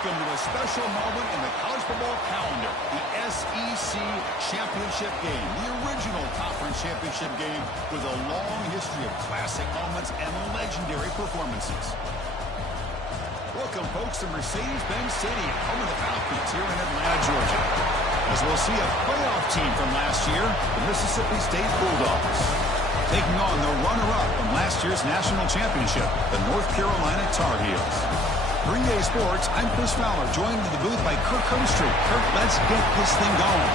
Welcome to a special moment in the college football calendar, the SEC Championship game, the original conference championship game with a long history of classic moments and legendary performances. Welcome, folks, to Mercedes-Benz Stadium, home of the Falcons here in Atlanta, Georgia. As we'll see a playoff team from last year, the Mississippi State Bulldogs, taking on the runner-up from last year's national championship, the North Carolina Tar Heels. Green Day Sports, I'm Chris Fowler, joined in the booth by Kirk Herbstreit. Kirk, let's get this thing going.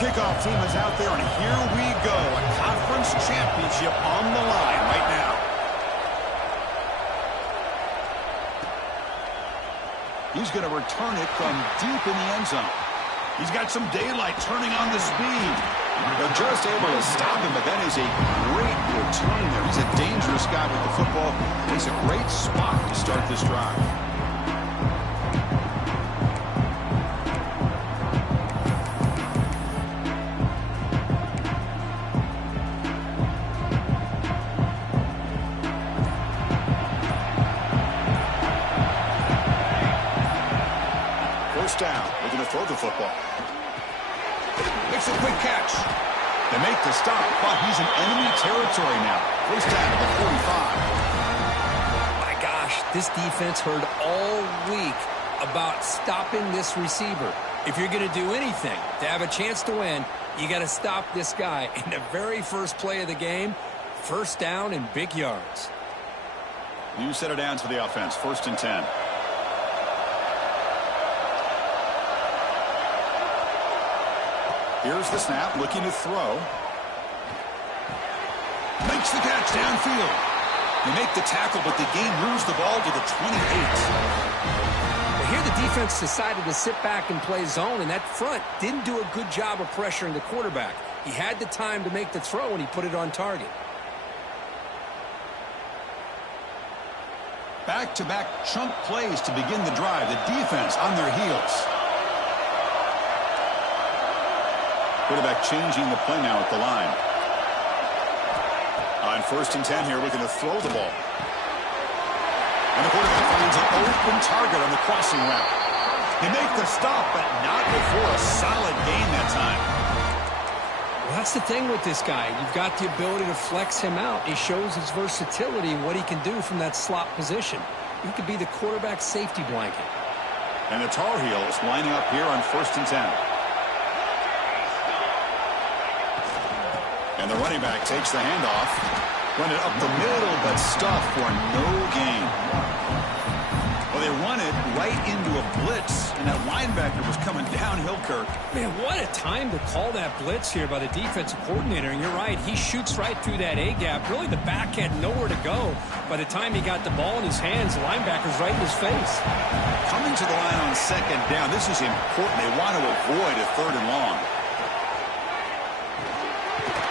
Kickoff team is out there, and here we go. A conference championship on the line right now. He's going to return it from deep in the end zone. He's got some daylight turning on the speed. They're just able to stop him, but that is a great return there. He's a dangerous guy with the football. He's a great spot to start this drive. Down. They're going to throw the football. Makes a quick catch. They make the stop, but he's in enemy territory now. First down at the 45. My gosh, this defense heard all week about stopping this receiver. If you're going to do anything to have a chance to win, you got to stop this guy. In the very first play of the game, first down and big yards. New set of downs for the offense. First and 10. Here's the snap, looking to throw. Makes the catch downfield. They make the tackle, but the game moves the ball to the 28. Well, here the defense decided to sit back and play zone, and that front didn't do a good job of pressuring the quarterback. He had the time to make the throw, and he put it on target. Back-to-back chunk plays to begin the drive. The defense on their heels. Quarterback changing the play now at the line. On first and 10 here, looking to throw the ball. And the quarterback finds an open target on the crossing route. They make the stop, but not before a solid gain that time. Well, that's the thing with this guy. You've got the ability to flex him out. He shows his versatility and what he can do from that slot position. He could be the quarterback safety blanket. And the Tar Heels lining up here on first and 10. And the running back takes the handoff. Run it up the middle, but stuffed for no gain. Well, they run it right into a blitz, and that linebacker was coming downhill, Kirk. Man, what a time to call that blitz here by the defensive coordinator. And you're right, he shoots right through that A-gap. Really, the back had nowhere to go. By the time he got the ball in his hands, the linebacker's right in his face. Coming to the line on second down, this is important. They want to avoid a third and long.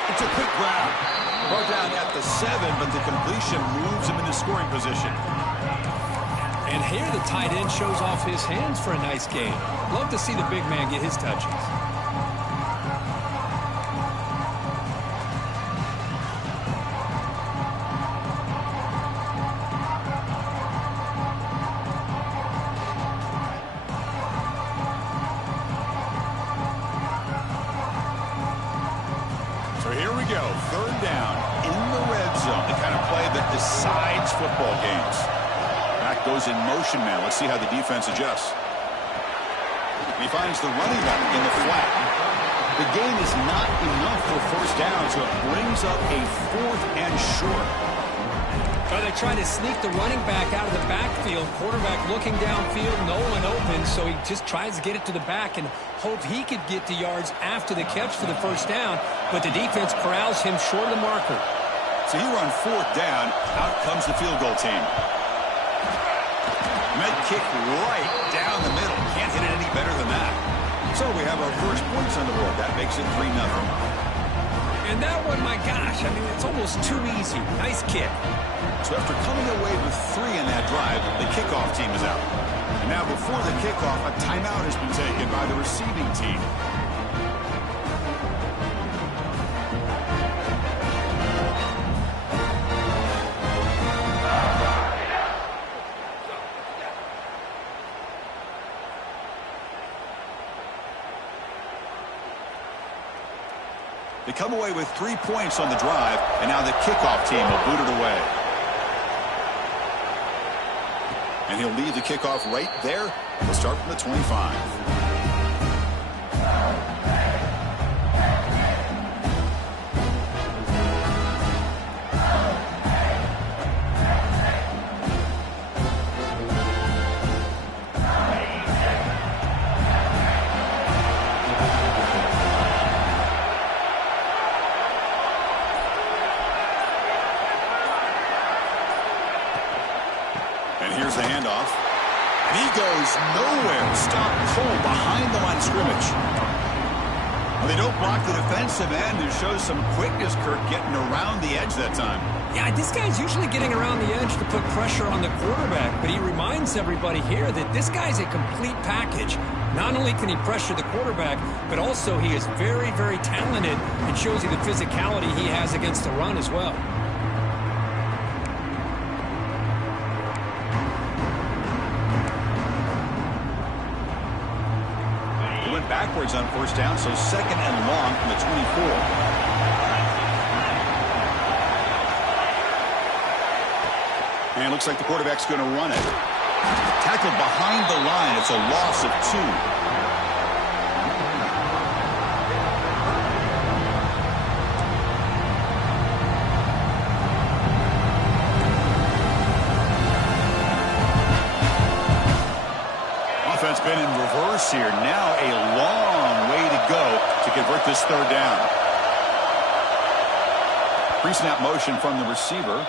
It's a quick grab. Brought down at the 7, but the completion moves him into scoring position. And here the tight end shows off his hands for a nice game. Love to see the big man get his touches. So here we go, third down in the red zone, the kind of play that decides football games. Back goes in motion now. Let's see how the defense adjusts. He finds the running back in the flat. The gain is not enough for first down, so it brings up a fourth and short. Well, they try to sneak the running back out of the backfield. Quarterback looking downfield, no one open, so he just tries to get it to the back and hope he could get the yards after the catch for the first down, but the defense corrals him short of the marker. So here on 4th down, out comes the field goal team. Med kick right down the middle. Can't hit it any better than that. So we have our first points on the board. That makes it 3-0. And that one, my gosh, I mean, it's almost too easy. Nice kick. So after coming away with 3 in that drive, the kickoff team is out. And now before the kickoff, a timeout has been taken by the receiving team. They come away with 3 points on the drive, and now the kickoff team will boot it away. And he'll leave the kickoff right there. He'll start from the 25. Here's the handoff. And he goes nowhere. Stop cold behind the line of scrimmage. Well, they don't block the defensive end. It shows some quickness, Kirk, getting around the edge that time. Yeah, this guy's usually getting around the edge to put pressure on the quarterback, but he reminds everybody here that this guy's a complete package. Not only can he pressure the quarterback, but also he is very, very talented and shows you the physicality he has against the run as well. Backwards on 1st down, so 2nd and long from the 24. And looks like the quarterback's going to run it. Tackled behind the line. It's a loss of 2. Offense been in reverse here. Now a long way to go to convert this 3rd down. Pre-snap motion from the receiver.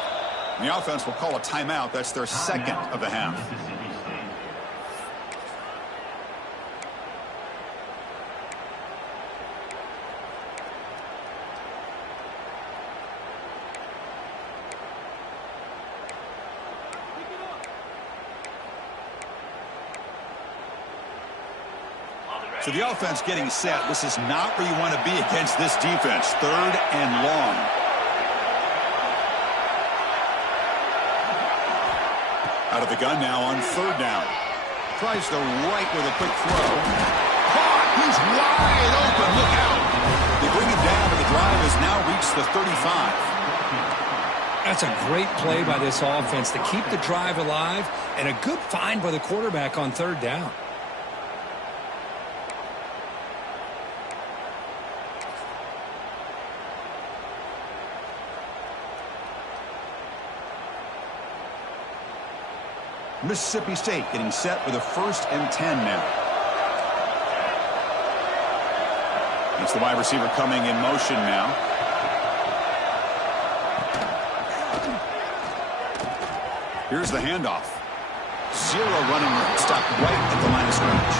And the offense will call a timeout. That's their 2nd of the half. So the offense getting set. This is not where you want to be against this defense. 3rd and long. Out of the gun now on 3rd down. Tries the right with a quick throw. Caught! He's wide open. Look out. They bring him down, but the drive has now reached the 35. That's a great play by this offense to keep the drive alive, and a good find by the quarterback on 3rd down. Mississippi State getting set with a 1st and 10 now. It's the wide receiver coming in motion now. Here's the handoff. 0 running room. Stop right at the line of scrimmage.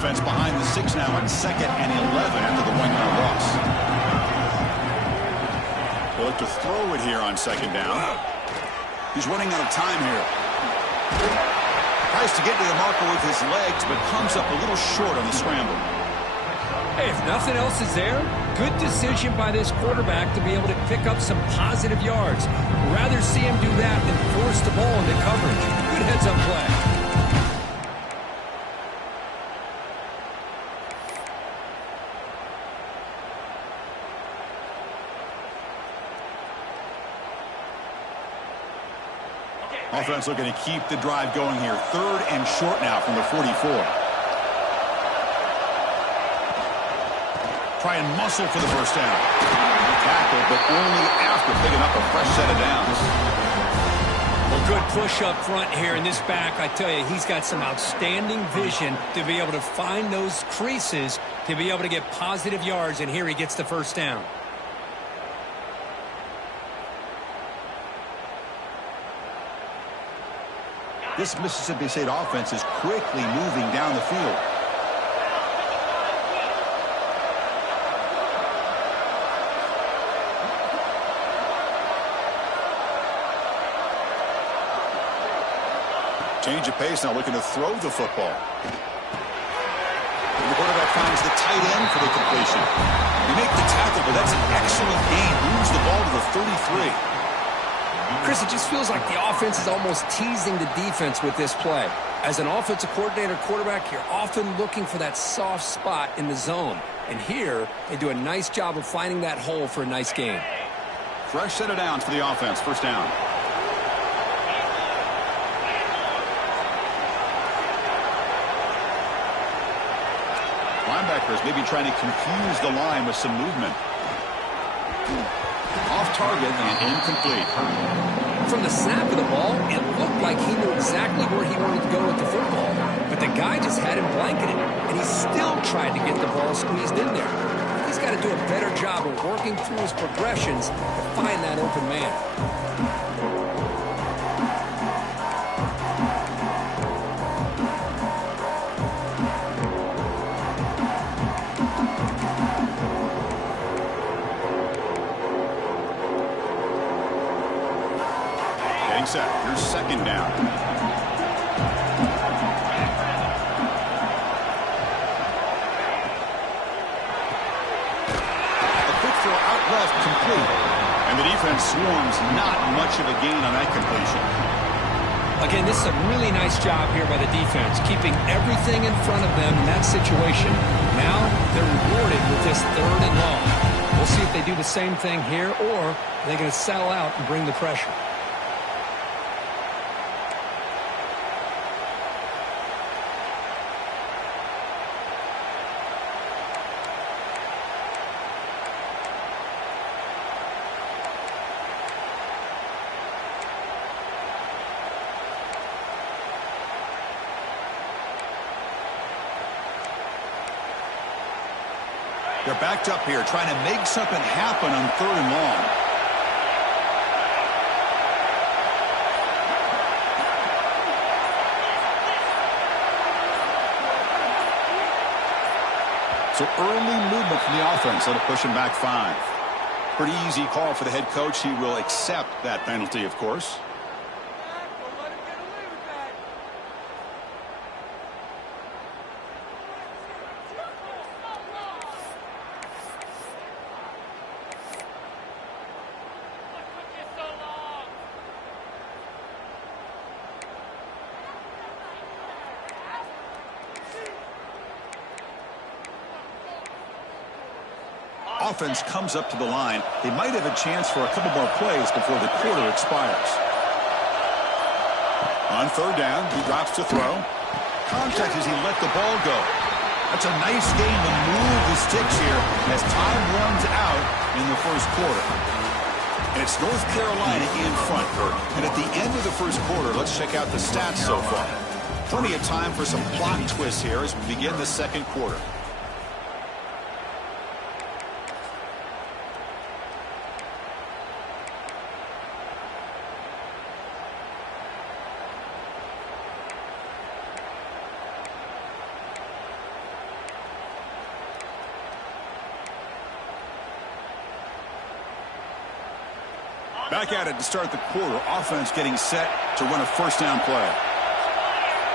Offense behind the 6 now on 2nd and 11 after the 1-yard loss. They'll look to throw it here on 2nd down. He's running out of time here. Tries to get to the marker with his legs, but comes up a little short on the scramble. Hey, if nothing else is there, good decision by this quarterback to be able to pick up some positive yards. Rather see him do that than force the ball into coverage. Good heads-up play. Offense looking to keep the drive going here. 3rd and short now from the 44. Try and muscle for the first down. Tackle, but only after picking up a fresh set of downs. Well, good push up front here in this back. I tell you, he's got some outstanding vision to be able to find those creases, to be able to get positive yards, and here he gets the first down. This Mississippi State offense is quickly moving down the field. Change of pace now, looking to throw the football. And the quarterback finds the tight end for the completion. You make the tackle, but that's an excellent gain. Moves the ball to the 33. Chris, it just feels like the offense is almost teasing the defense with this play. As an offensive coordinator quarterback, you're often looking for that soft spot in the zone. And here, they do a nice job of finding that hole for a nice gain. Fresh set of downs for the offense. First down. Linebackers maybe trying to confuse the line with some movement. Off target and incomplete. From the snap of the ball, it looked like he knew exactly where he wanted to go with the football. But the guy just had him blanketed, and he still tried to get the ball squeezed in there. He's got to do a better job of working through his progressions to find that open man. Set. Here's second down. A quick throw out left, complete. And the defense swarms. Not much of a gain on that completion. Again, this is a really nice job here by the defense, keeping everything in front of them in that situation. Now they're rewarded with this 3rd and long. We'll see if they do the same thing here, or they're going to sell out and bring the pressure. They're backed up here, trying to make something happen on 3rd and long. So early movement from the offense. That'll push him back 5. Pretty easy call for the head coach. He will accept that penalty, of course. Offense comes up to the line. They might have a chance for a couple more plays before the quarter expires. On 3rd down, he drops to throw. Contact as he let the ball go. That's a nice game to move the sticks here as time runs out in the first quarter. And it's North Carolina in front, Kurt. And at the end of the first quarter, let's check out the stats so far. Plenty of time for some plot twists here as we begin the second quarter. Back at it to start the quarter. Offense getting set to run a first down play.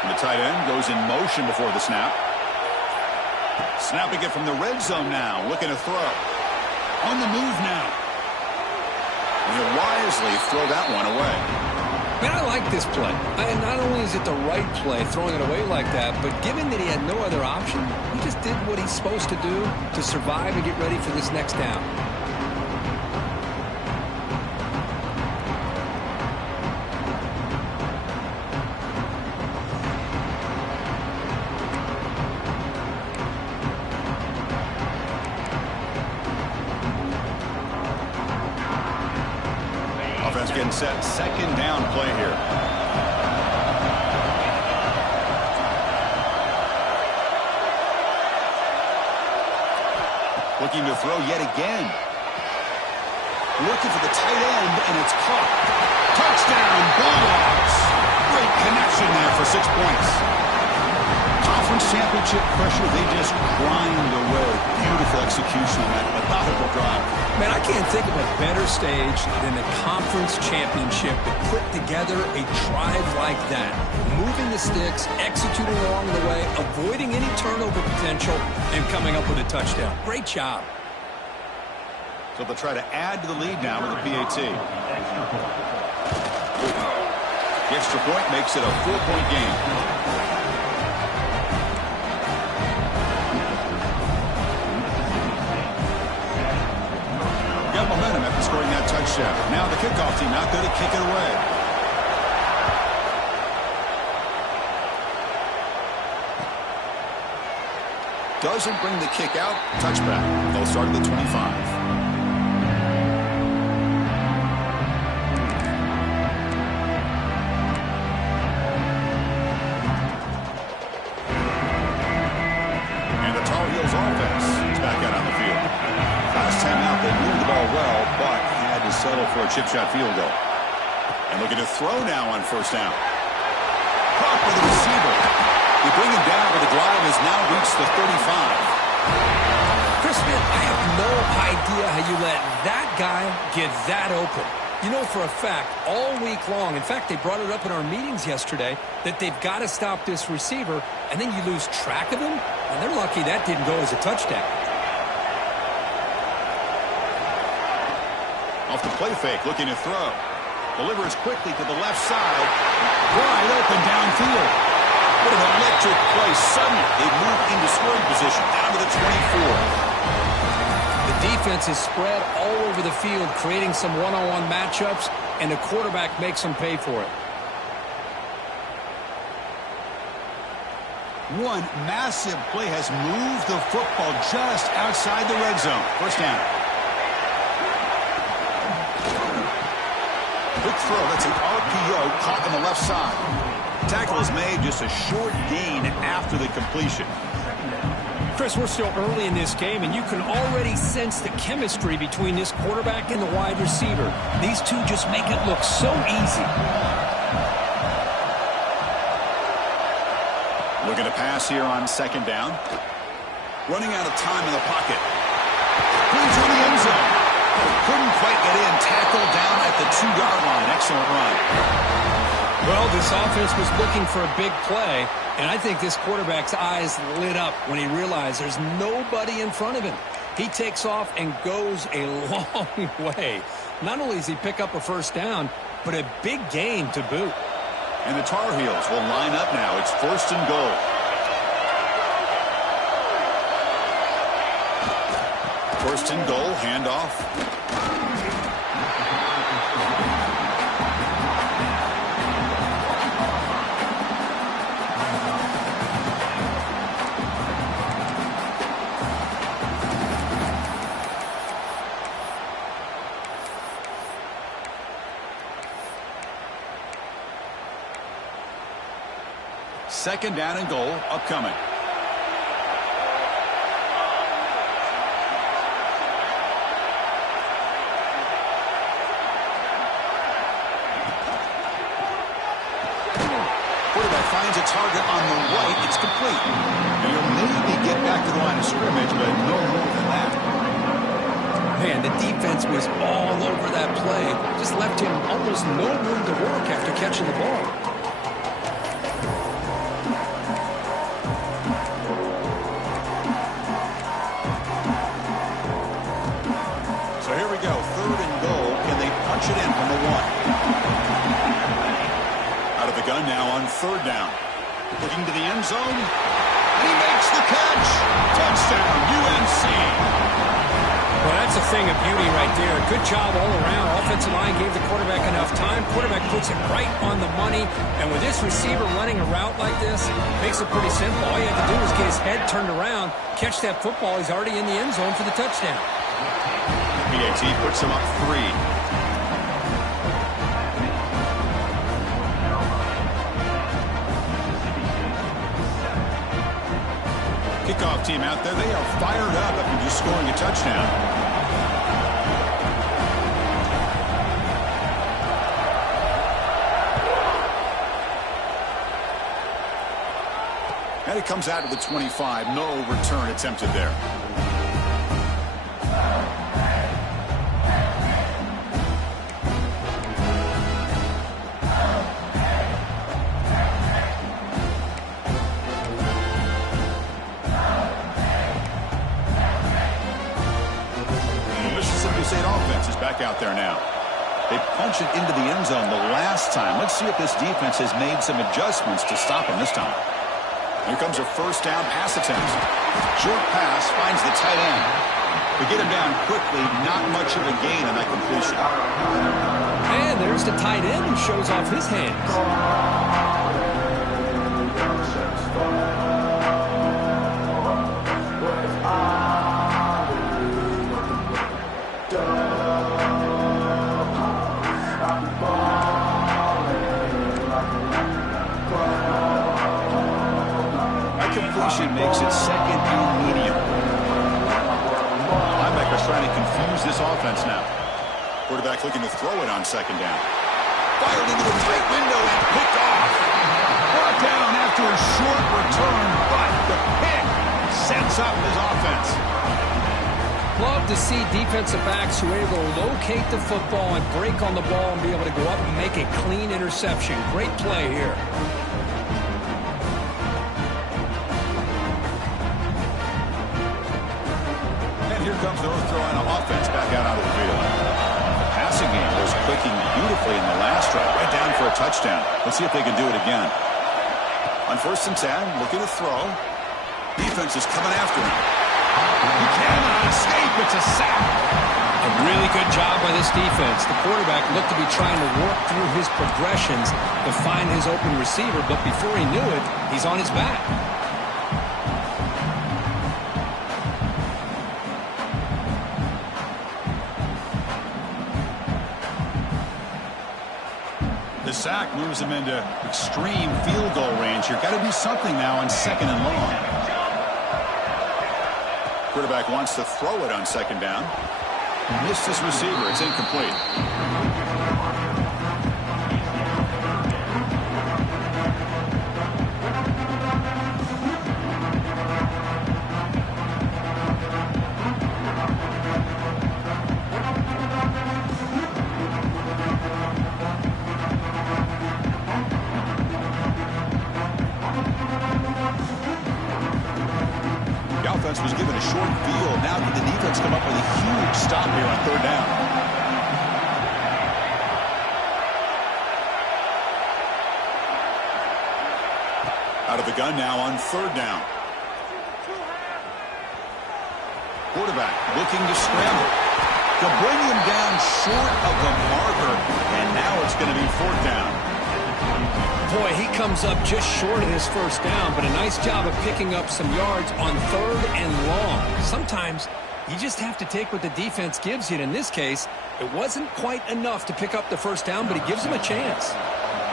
And the tight end goes in motion before the snap. Snapping it from the red zone now. Looking to throw. On the move now. And he'll wisely throw that one away. Man, I like this play. And not only is it the right play, throwing it away like that, but given that he had no other option, he just did what he's supposed to do to survive and get ready for this next down. and set second down play here. Looking to throw yet again. Looking for the tight end, and it's caught. Touchdown, Bulldogs! Great connection there for 6 points. Conference championship pressure, they just grind away. Beautiful execution on that methodical drive. Man, I can't think of a better stage than the conference championship to put together a drive like that. Moving the sticks, executing along the way, avoiding any turnover potential, and coming up with a touchdown. Great job. So they'll try to add to the lead now with a PAT. The extra point makes it a 4-point game. Got momentum after scoring that touchdown. Now the kickoff team out there to kick it away. Doesn't bring the kick out. Touchback. They'll start at the 25. Settle for a chip shot field goal. And looking to throw now on first down. Caught by the receiver. They bring him down, but the drive has now reached the 35. Chris Smith, I have no idea how you let that guy get that open. You know for a fact, all week long, in fact, they brought it up in our meetings yesterday, that they've got to stop this receiver, and then you lose track of him, and they're lucky that didn't go as a touchdown. Off the play fake, looking to throw. Delivers quickly to the left side. Wide open downfield. What an electric play. Suddenly, they move into scoring position down to the 24. The defense is spread all over the field, creating some one-on-one matchups, and the quarterback makes them pay for it. One massive play has moved the football just outside the red zone. First down. Quick throw, that's an RPO caught on the left side. Tackle is made, just a short gain after the completion. Chris, we're still early in this game, and you can already sense the chemistry between this quarterback and the wide receiver. These two just make it look so easy. Looking to pass here on second down. Running out of time in the pocket. Brings in the end zone. Couldn't quite get in. Tackled down at the 2-yard line. Excellent run. Well, this offense was looking for a big play, and I think this quarterback's eyes lit up when he realized there's nobody in front of him. He takes off and goes a long way. Not only does he pick up a first down, but a big gain to boot. And the Tar Heels will line up now. It's first and goal. First and goal, handoff. Second down and goal upcoming. Quarterback finds a target on the right. It's complete. And he'll maybe get back to the line of scrimmage, but no more than that. Man, the defense was all over that play. Just left him almost no room to work after catching the ball. It in from the 1. Out of the gun now on third down. Looking to the end zone. And he makes the catch. Touchdown, UNC. Well, that's a thing of beauty right there. Good job all around. Offensive line gave the quarterback enough time. Quarterback puts it right on the money. And with this receiver running a route like this, makes it pretty simple. All you have to do is get his head turned around, catch that football. He's already in the end zone for the touchdown. PAT puts him up 3. kickoff team out there, they are fired up after just scoring a touchdown. And it comes out to the 25. No return attempted there. Out there now. They punch it into the end zone the last time. Let's see if this defense has made some adjustments to stop him this time. Here comes a first down pass attempt. Short pass finds the tight end. They get him down quickly. Not much of a gain on that completion. And there's the tight end who shows off his hands. Makes it second and medium. Linebacker's trying to confuse this offense now. Quarterback looking to throw it on second down. Fired into the tight window and picked off. Brought down after a short return, but the pick sets up his offense. Love to see defensive backs who are able to locate the football and break on the ball and be able to go up and make a clean interception. Great play here. Here comes the North Carolina offense back out onto the field. The passing game was clicking beautifully in the last drive, right down for a touchdown. Let's see if they can do it again. On 1st and 10, looking to throw. Defense is coming after him. He cannot escape. It's a sack. A really good job by this defense. The quarterback looked to be trying to work through his progressions to find his open receiver, but before he knew it, he's on his back. The sack moves him into extreme field goal range here. Got to do something now on 2nd and long. Quarterback wants to throw it on 2nd down. Missed his receiver. It's incomplete. Was given a short field. Now can the defense come up with a huge stop here on 3rd down? Out of the gun now on 3rd down. Quarterback looking to scramble. To bring him down short of the marker, and now it's going to be 4th down. Boy, he comes up just short of his 1st down, but a nice job of picking up some yards on 3rd and long. Sometimes you just have to take what the defense gives you. And in this case, it wasn't quite enough to pick up the 1st down, but he gives him a chance.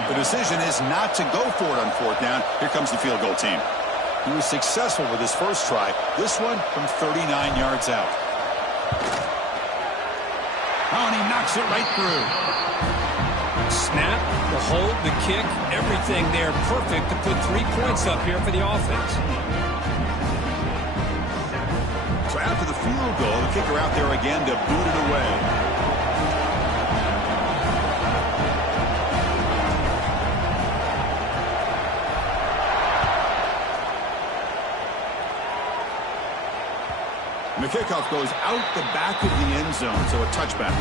The decision is not to go for it on 4th down. Here comes the field goal team. He was successful with his first try. This one from 39 yards out. Oh, and he knocks it right through. Snap, the hold, the kick, everything there perfect to put 3 points up here for the offense. So after the field goal, the kicker out there again to boot it away. And the kickoff goes out the back of the end zone, so a touchback.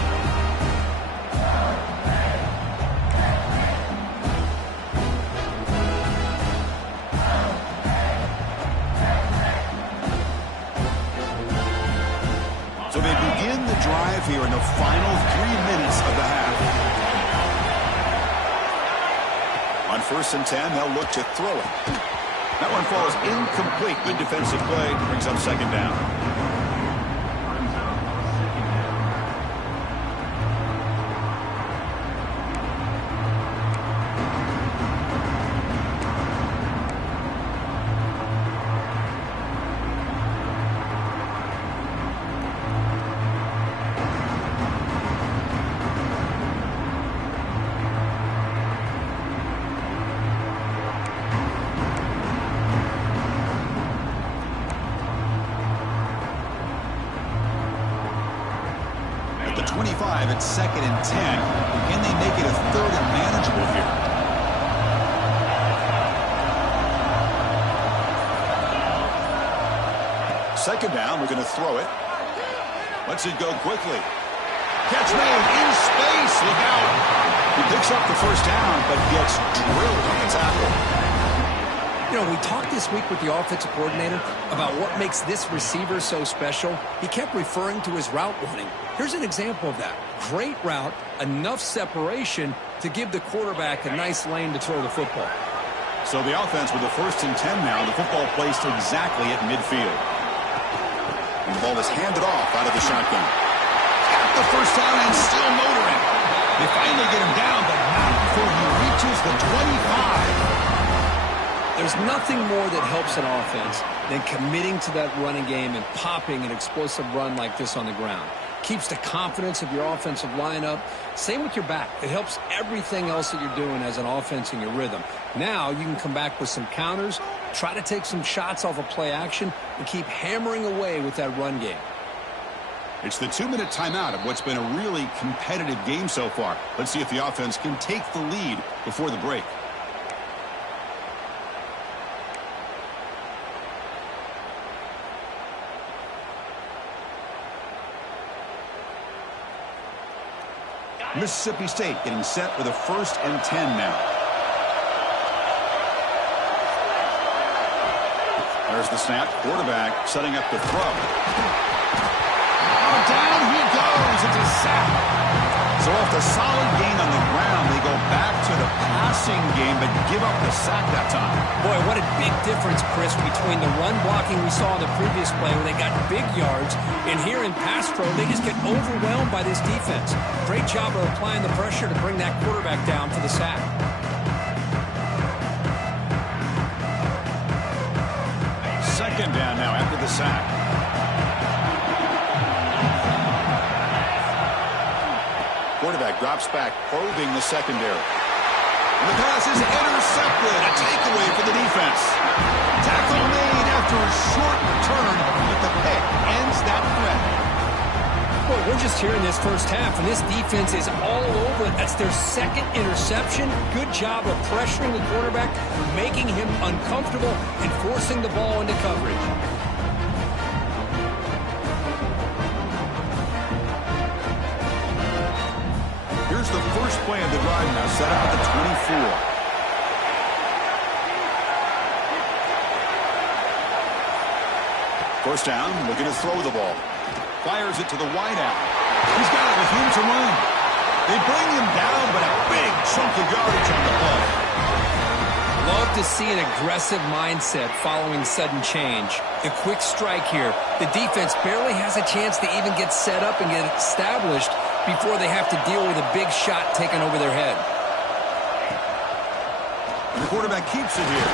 Here in the final 3 minutes of the half. On 1st and 10, they'll look to throw it. That one falls incomplete. Good defensive play. Brings up 2nd down. The 25 at 2nd and 10. Can they make it a 3rd and manageable here? Second down, we're going to throw it. Lets it go quickly. Catch made in space. Look out. He picks up the first down, but gets drilled on the tackle. You know, we talked this week with the offensive coordinator about what makes this receiver so special. He kept referring to his route running. Here's an example of that. Great route, enough separation to give the quarterback a nice lane to throw the football. So the offense with the 1st and 10 now. The football placed exactly at midfield. And the ball is handed off out of the shotgun. Got the first down and still motoring. They finally get him down, but not before he reaches the 25. There's nothing more that helps an offense than committing to that running game and popping an explosive run like this on the ground. Keeps the confidence of your offensive lineup. Same with your back. It helps everything else that you're doing as an offense in your rhythm. Now you can come back with some counters, try to take some shots off of play action, and keep hammering away with that run game. It's the 2-minute timeout of what's been a really competitive game so far. Let's see if the offense can take the lead before the break. Mississippi State getting set for the 1st and 10 now. There's the snap. Quarterback setting up the throw. Oh, down he goes. It's a sack. So after a solid gain on the ground, they go back to the passing game, but give up the sack that time. Boy, what a big difference, Chris, between the run blocking we saw in the previous play where they got big yards, and here in pass pro, they just get overwhelmed by this defense. Great job of applying the pressure to bring that quarterback down for the sack. Second down now after the sack. Quarterback drops back, probing the secondary. And the pass is intercepted. A takeaway for the defense. Tackle made after a short return, but the pick ends that threat. Boy, we're just here in this first half, and this defense is all over it. That's their 2nd interception. Good job of pressuring the quarterback, making him uncomfortable, and forcing the ball into coverage. Here's the first play of the drive now, set up at the 24. First down, looking to throw the ball. Fires it to the wideout. He's got it with room to run. They bring him down, but a big chunk of yardage on the play. Love to see an aggressive mindset following sudden change. The quick strike here. The defense barely has a chance to even get set up and get established before they have to deal with a big shot taken over their head. And the quarterback keeps it here.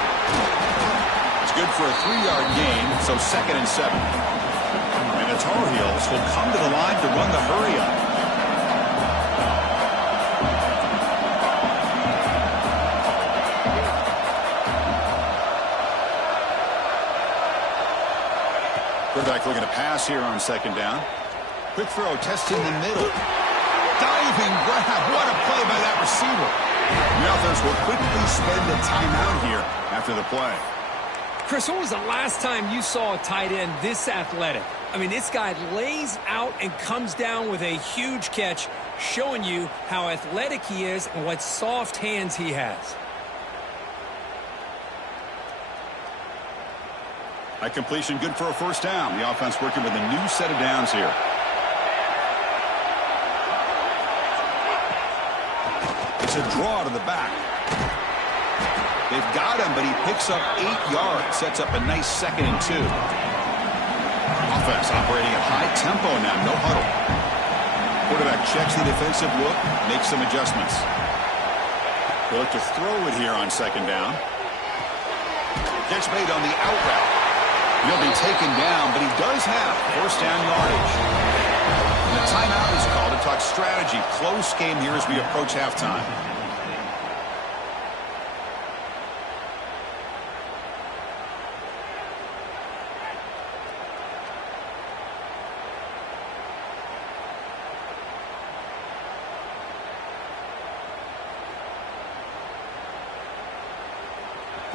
It's good for a 3-yard gain, so 2nd and 7. And the Tar Heels will come to the line to run the hurry-up. Quarterback looking to pass here on 2nd down. Quick throw, testing the middle. Diving grab. What a play by that receiver. The offense will quickly spend a timeout here after the play. Chris, when was the last time you saw a tight end this athletic? I mean, this guy lays out and comes down with a huge catch, showing you how athletic he is and what soft hands he has. That completion good for a first down. The offense working with a new set of downs here. It's a draw to the back. They've got him, but he picks up 8 yards. Sets up a nice 2nd and 2. Offense operating at high tempo now. No huddle. Quarterback checks the defensive look, makes some adjustments. They look to throw it here on 2nd down. Catch made on the out route. He'll be taken down, but he does have first down yardage. And the timeout is called to talk strategy. Close game here as we approach halftime.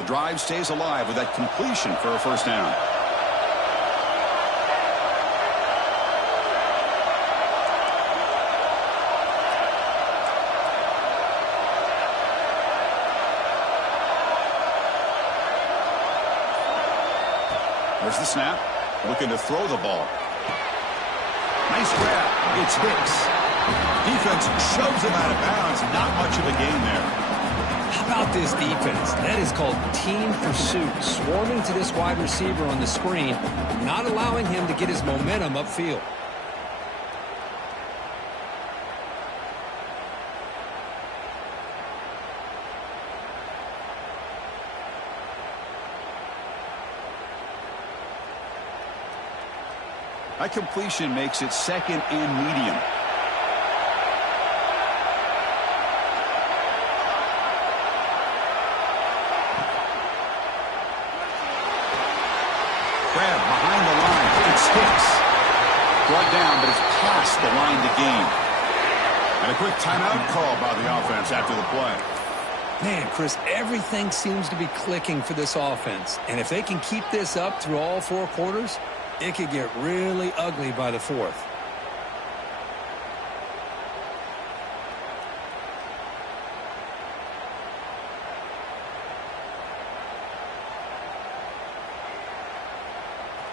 The drive stays alive with that completion for a first down. There's the snap. Looking to throw the ball. Nice grab. It's Hicks. Defense shoves him out of bounds. Not much of a gain there. How about this defense? That is called team pursuit. Swarming to this wide receiver on the screen, not allowing him to get his momentum upfield. That completion makes it second and medium. Grab behind the line. It's Hicks. Brought down, but it's past the line to gain. And a quick timeout call by the offense after the play. Man, Chris, everything seems to be clicking for this offense. And if they can keep this up through all four quarters, it could get really ugly by the fourth.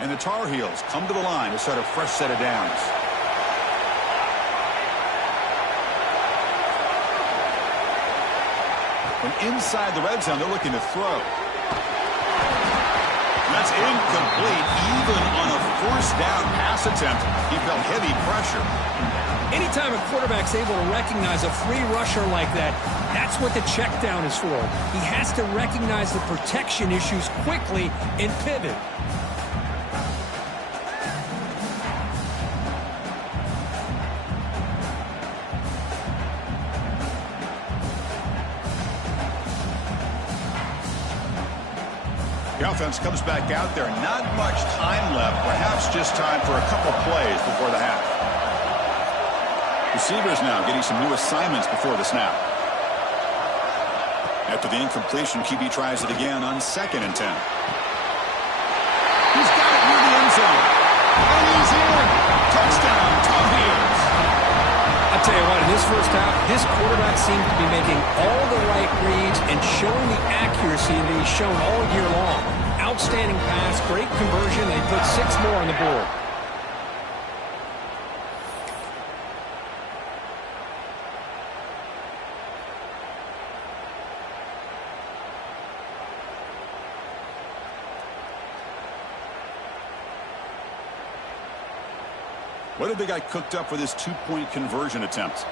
And the Tar Heels come to the line to start a fresh set of downs. From inside the red zone, they're looking to throw. That's incomplete. Even on a first down pass attempt, he felt heavy pressure. Anytime a quarterback's able to recognize a free rusher like that, that's what the check down is for. He has to recognize the protection issues quickly and pivot. The offense comes back out there. Not much time left. Perhaps just time for a couple plays before the half. Receivers now getting some new assignments before the snap. After the incompletion, QB tries it again on 2nd and 10. He's got it near the end zone. And he's in. Touchdown, Tar Heels. I'll tell you what, in this first half, this quarterback seemed to be making all the right reads and showing the accuracy that he's shown all year long. Outstanding pass, great conversion. They put 6 more on the board. What have they got cooked up for this 2-point conversion attempt?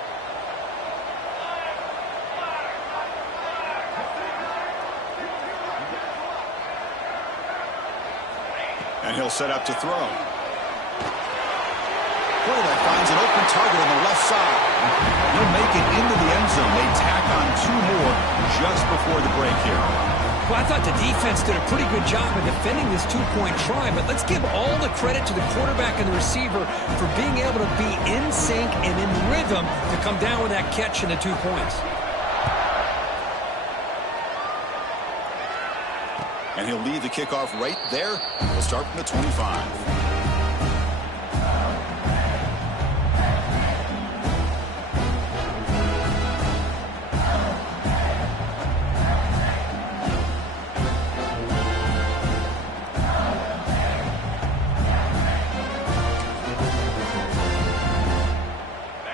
And he'll set up to throw. Quarterback finds an open target on the left side. He'll make it into the end zone. They tack on 2 more just before the break here. Well, I thought the defense did a pretty good job of defending this 2-point try, but let's give all the credit to the quarterback and the receiver for being able to be in sync and in rhythm to come down with that catch and the 2 points. And he'll lead the kickoff right there. We'll start from the 25.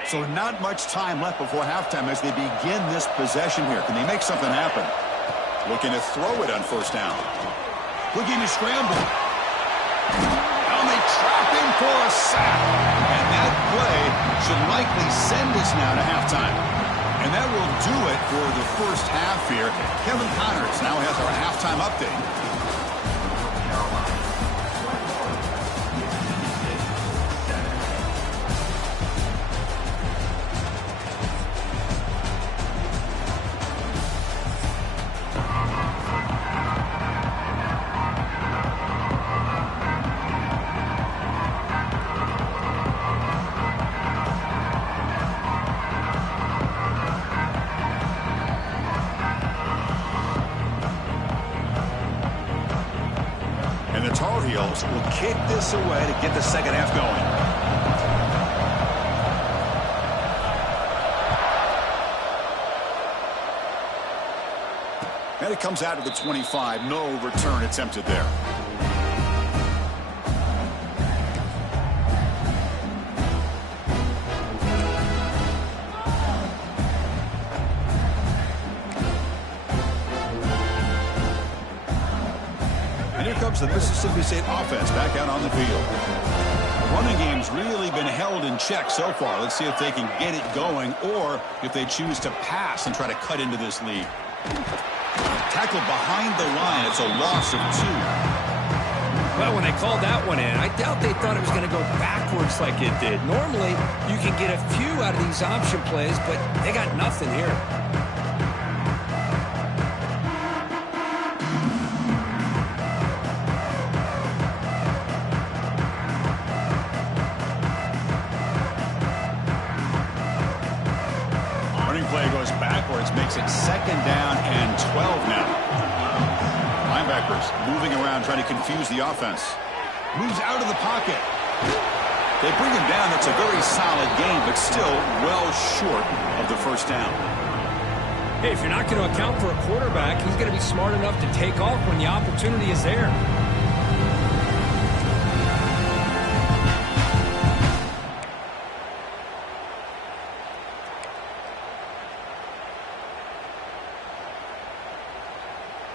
So not much time left before halftime as they begin this possession here. Can they make something happen? Looking to throw it on first down. Looking to scramble. And they trap him for a sack. And that play should likely send us now to halftime. And that will do it for the first half here. Kevin Connors now has our halftime update. will kick this away to get the second half going. And it comes out to the 25. No return attempted there. And here comes the Mississippi State offense back out on the field. The running game's really been held in check so far. Let's see if they can get it going or if they choose to pass and try to cut into this lead. Tackled behind the line. It's a loss of 2. Well, when they called that one in, I doubt they thought it was going to go backwards like it did. Normally, you can get a few out of these option plays, but they got nothing here. Running play goes backwards, makes it 2nd down and 12 now. Linebackers moving around, trying to confuse the offense. Moves out of the pocket. They bring him down. That's a very solid game, but still well short of the first down. Hey, if you're not going to account for a quarterback, he's going to be smart enough to take off when the opportunity is there.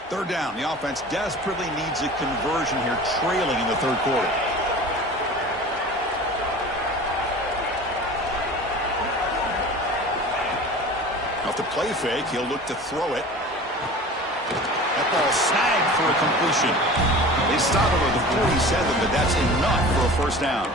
Third down. The offense desperately needs a conversion here, trailing in the third quarter. Off the play fake, he'll look to throw it. That ball snagged for a completion. They stop it at the 47, but that's enough for a first down.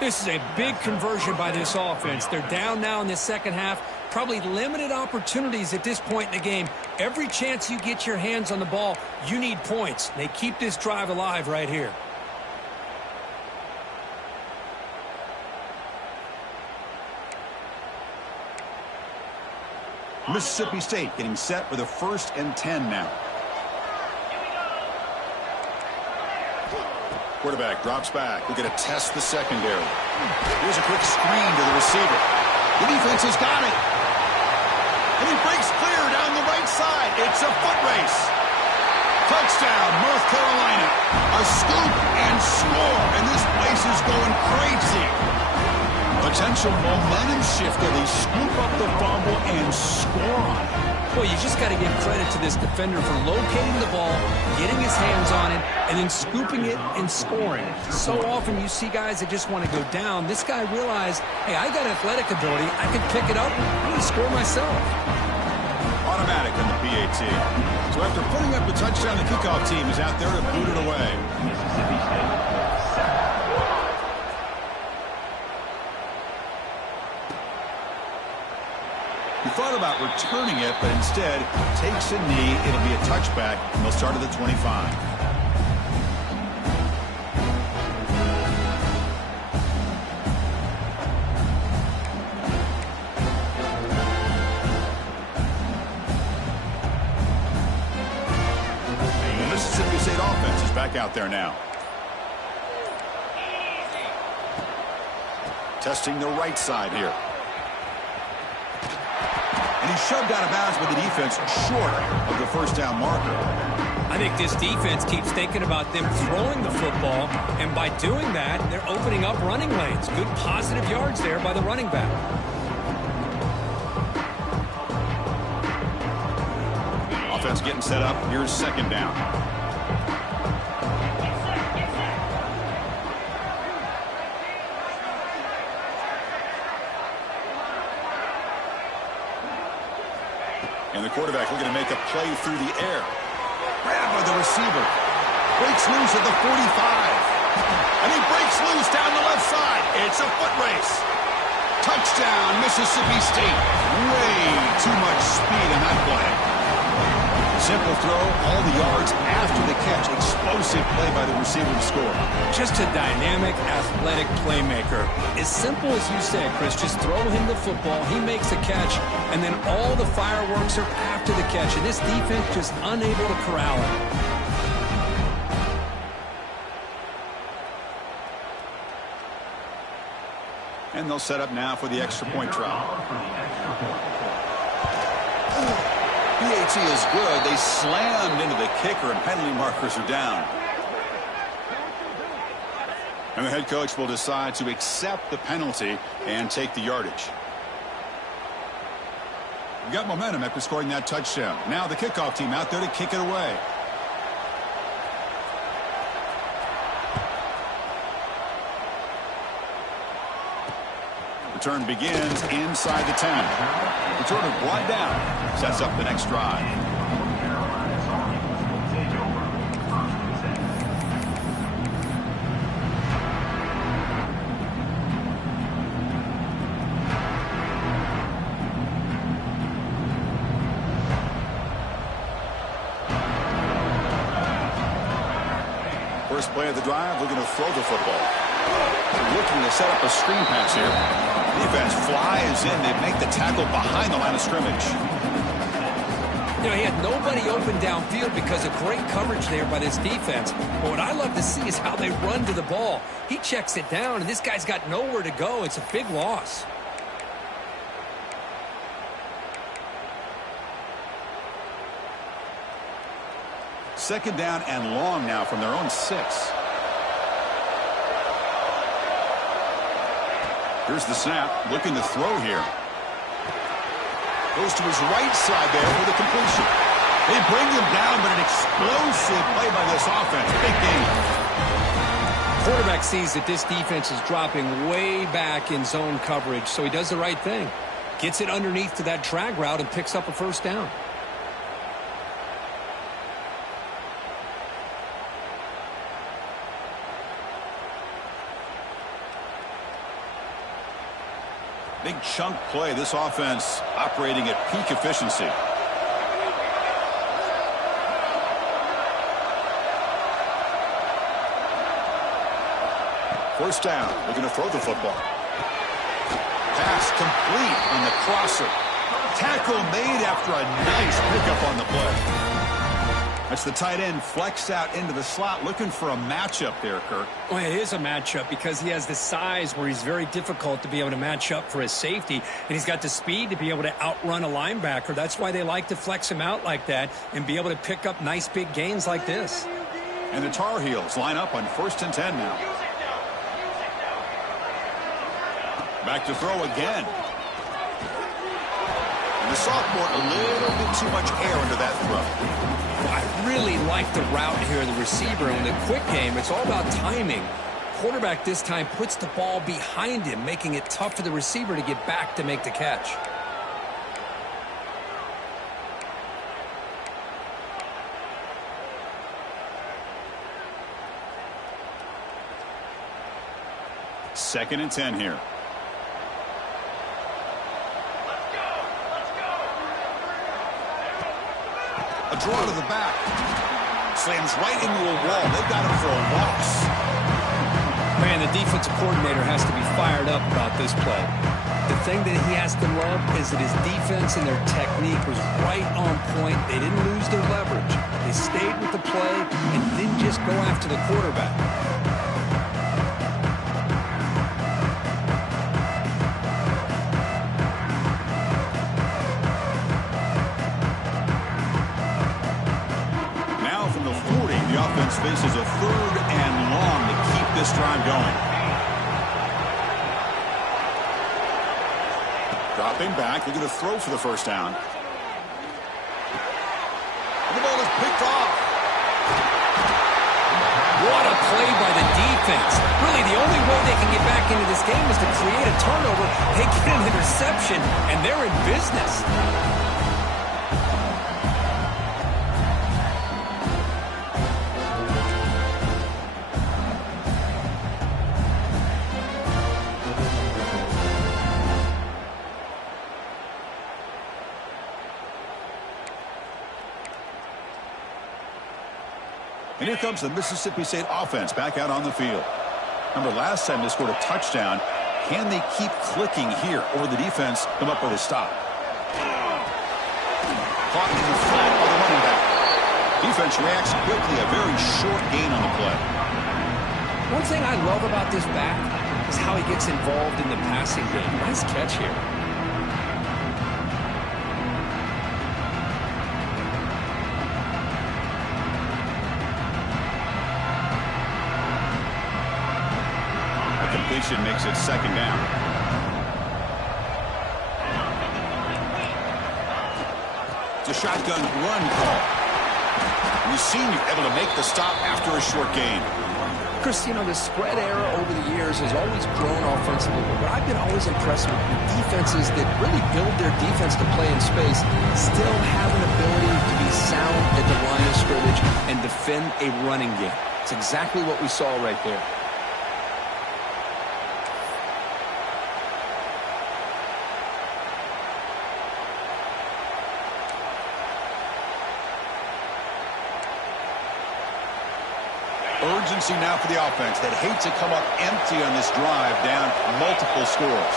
This is a big conversion by this offense. They're down now in the second half. Probably limited opportunities at this point in the game. Every chance you get your hands on the ball, you need points. They keep this drive alive right here. Mississippi State getting set with a 1st and 10 now. Quarterback drops back. We're going to test the secondary. Here's a quick screen to the receiver. The defense has got it. And he breaks clear down the right side. It's a foot race. Touchdown, North Carolina. A scoop and score. And this place is going crazy. Potential momentum shifter. They scoop up the fumble and score on it. Well, you just got to give credit to this defender for locating the ball, getting his hands on it, and then scooping it and scoring. So often you see guys that just want to go down. This guy realized, hey, I got athletic ability. I can pick it up. I'm going to score myself. Automatic on the PAT. So after putting up a touchdown, the kickoff team is out there to boot it away. Mississippi State. He thought about returning it, but instead takes a knee. It'll be a touchback, and they'll start at the 25. The Mississippi State offense is back out there now. Testing the right side here. And he's shoved out of bounds with the defense short of the first down marker. I think this defense keeps thinking about them throwing the football, and by doing that, they're opening up running lanes. Good positive yards there by the running back. Offense getting set up. Here's 2nd down. And the quarterback looking to make a play through the air. Grabbed by the receiver. Breaks loose at the 45. And he breaks loose down the left side. It's a foot race. Touchdown, Mississippi State. Way too much speed in that play. Simple throw, all the yards after the catch. Explosive play by the receiver to score. Just a dynamic, athletic playmaker. As simple as you said, Chris, just throw him the football, he makes a catch, and then all the fireworks are after the catch. And this defense just unable to corral him. And they'll set up now for the extra point try. PAT is good. They slammed into the kicker, and penalty markers are down. And the head coach will decide to accept the penalty and take the yardage. We got momentum after scoring that touchdown. Now the kickoff team out there to kick it away. Return begins inside the 10. Returner brought down. Sets up the next drive. First play of the drive, looking to throw the football. Looking to set up a screen pass here. Defense flies in. They make the tackle behind the line of scrimmage. You know, he had nobody open downfield because of great coverage there by this defense. But what I love to see is how they run to the ball. He checks it down, and this guy's got nowhere to go. It's a big loss. Second down and long now from their own 6. Here's the snap, looking to throw here. Goes to his right side there for the completion. They bring him down, but an explosive play by this offense. Big game. Quarterback sees that this defense is dropping way back in zone coverage, so he does the right thing. Gets it underneath to that drag route and picks up a first down. Big chunk play. This offense operating at peak efficiency. First down. Looking to throw the football. Pass complete on the crosser. Tackle made after a nice pickup on the play. That's the tight end flexed out into the slot, looking for a matchup there, Kirk. Well, it is a matchup because he has the size where he's very difficult to be able to match up for his safety, and he's got the speed to be able to outrun a linebacker. That's why they like to flex him out like that and be able to pick up nice big gains like this. And the Tar Heels line up on 1st and 10 now. Back to throw again. And the sophomore, a little bit too much air under that throw. I really like the route here, the receiver. In the quick game, it's all about timing. Quarterback this time puts the ball behind him, making it tough for the receiver to get back to make the catch. Second and 10 here. A draw to the back. Slams right into a wall. They've got him for a loss. Man, the defensive coordinator has to be fired up about this play. The thing that he has to love is that his defense and their technique was right on point. They didn't lose their leverage. They stayed with the play and didn't just go after the quarterback. Faces a 3rd and long to keep this drive going. Dropping back, looking to throw for the first down. And the ball is picked off. What a play by the defense. Really, the only way they can get back into this game is to create a turnover. They get an interception, and they're in business. And here comes the Mississippi State offense back out on the field. Remember, last time they scored a touchdown. Can they keep clicking here, or the defense come up with a stop? Caught in the flat by the running back. Defense reacts quickly. A very short gain on the play. One thing I love about this back, is how he gets involved in the passing game. Nice catch here. A completion makes it second down. It's a shotgun run call. We've seen you able to make the stop after a short gain. Chris, you know, the spread era over the years has always grown offensively, but I've been always impressed with defenses that really build their defense to play in space, still have an ability to be sound at the line of scrimmage and defend a running game. It's exactly what we saw right there. Urgency now for the offense that hate to come up empty on this drive, down multiple scores.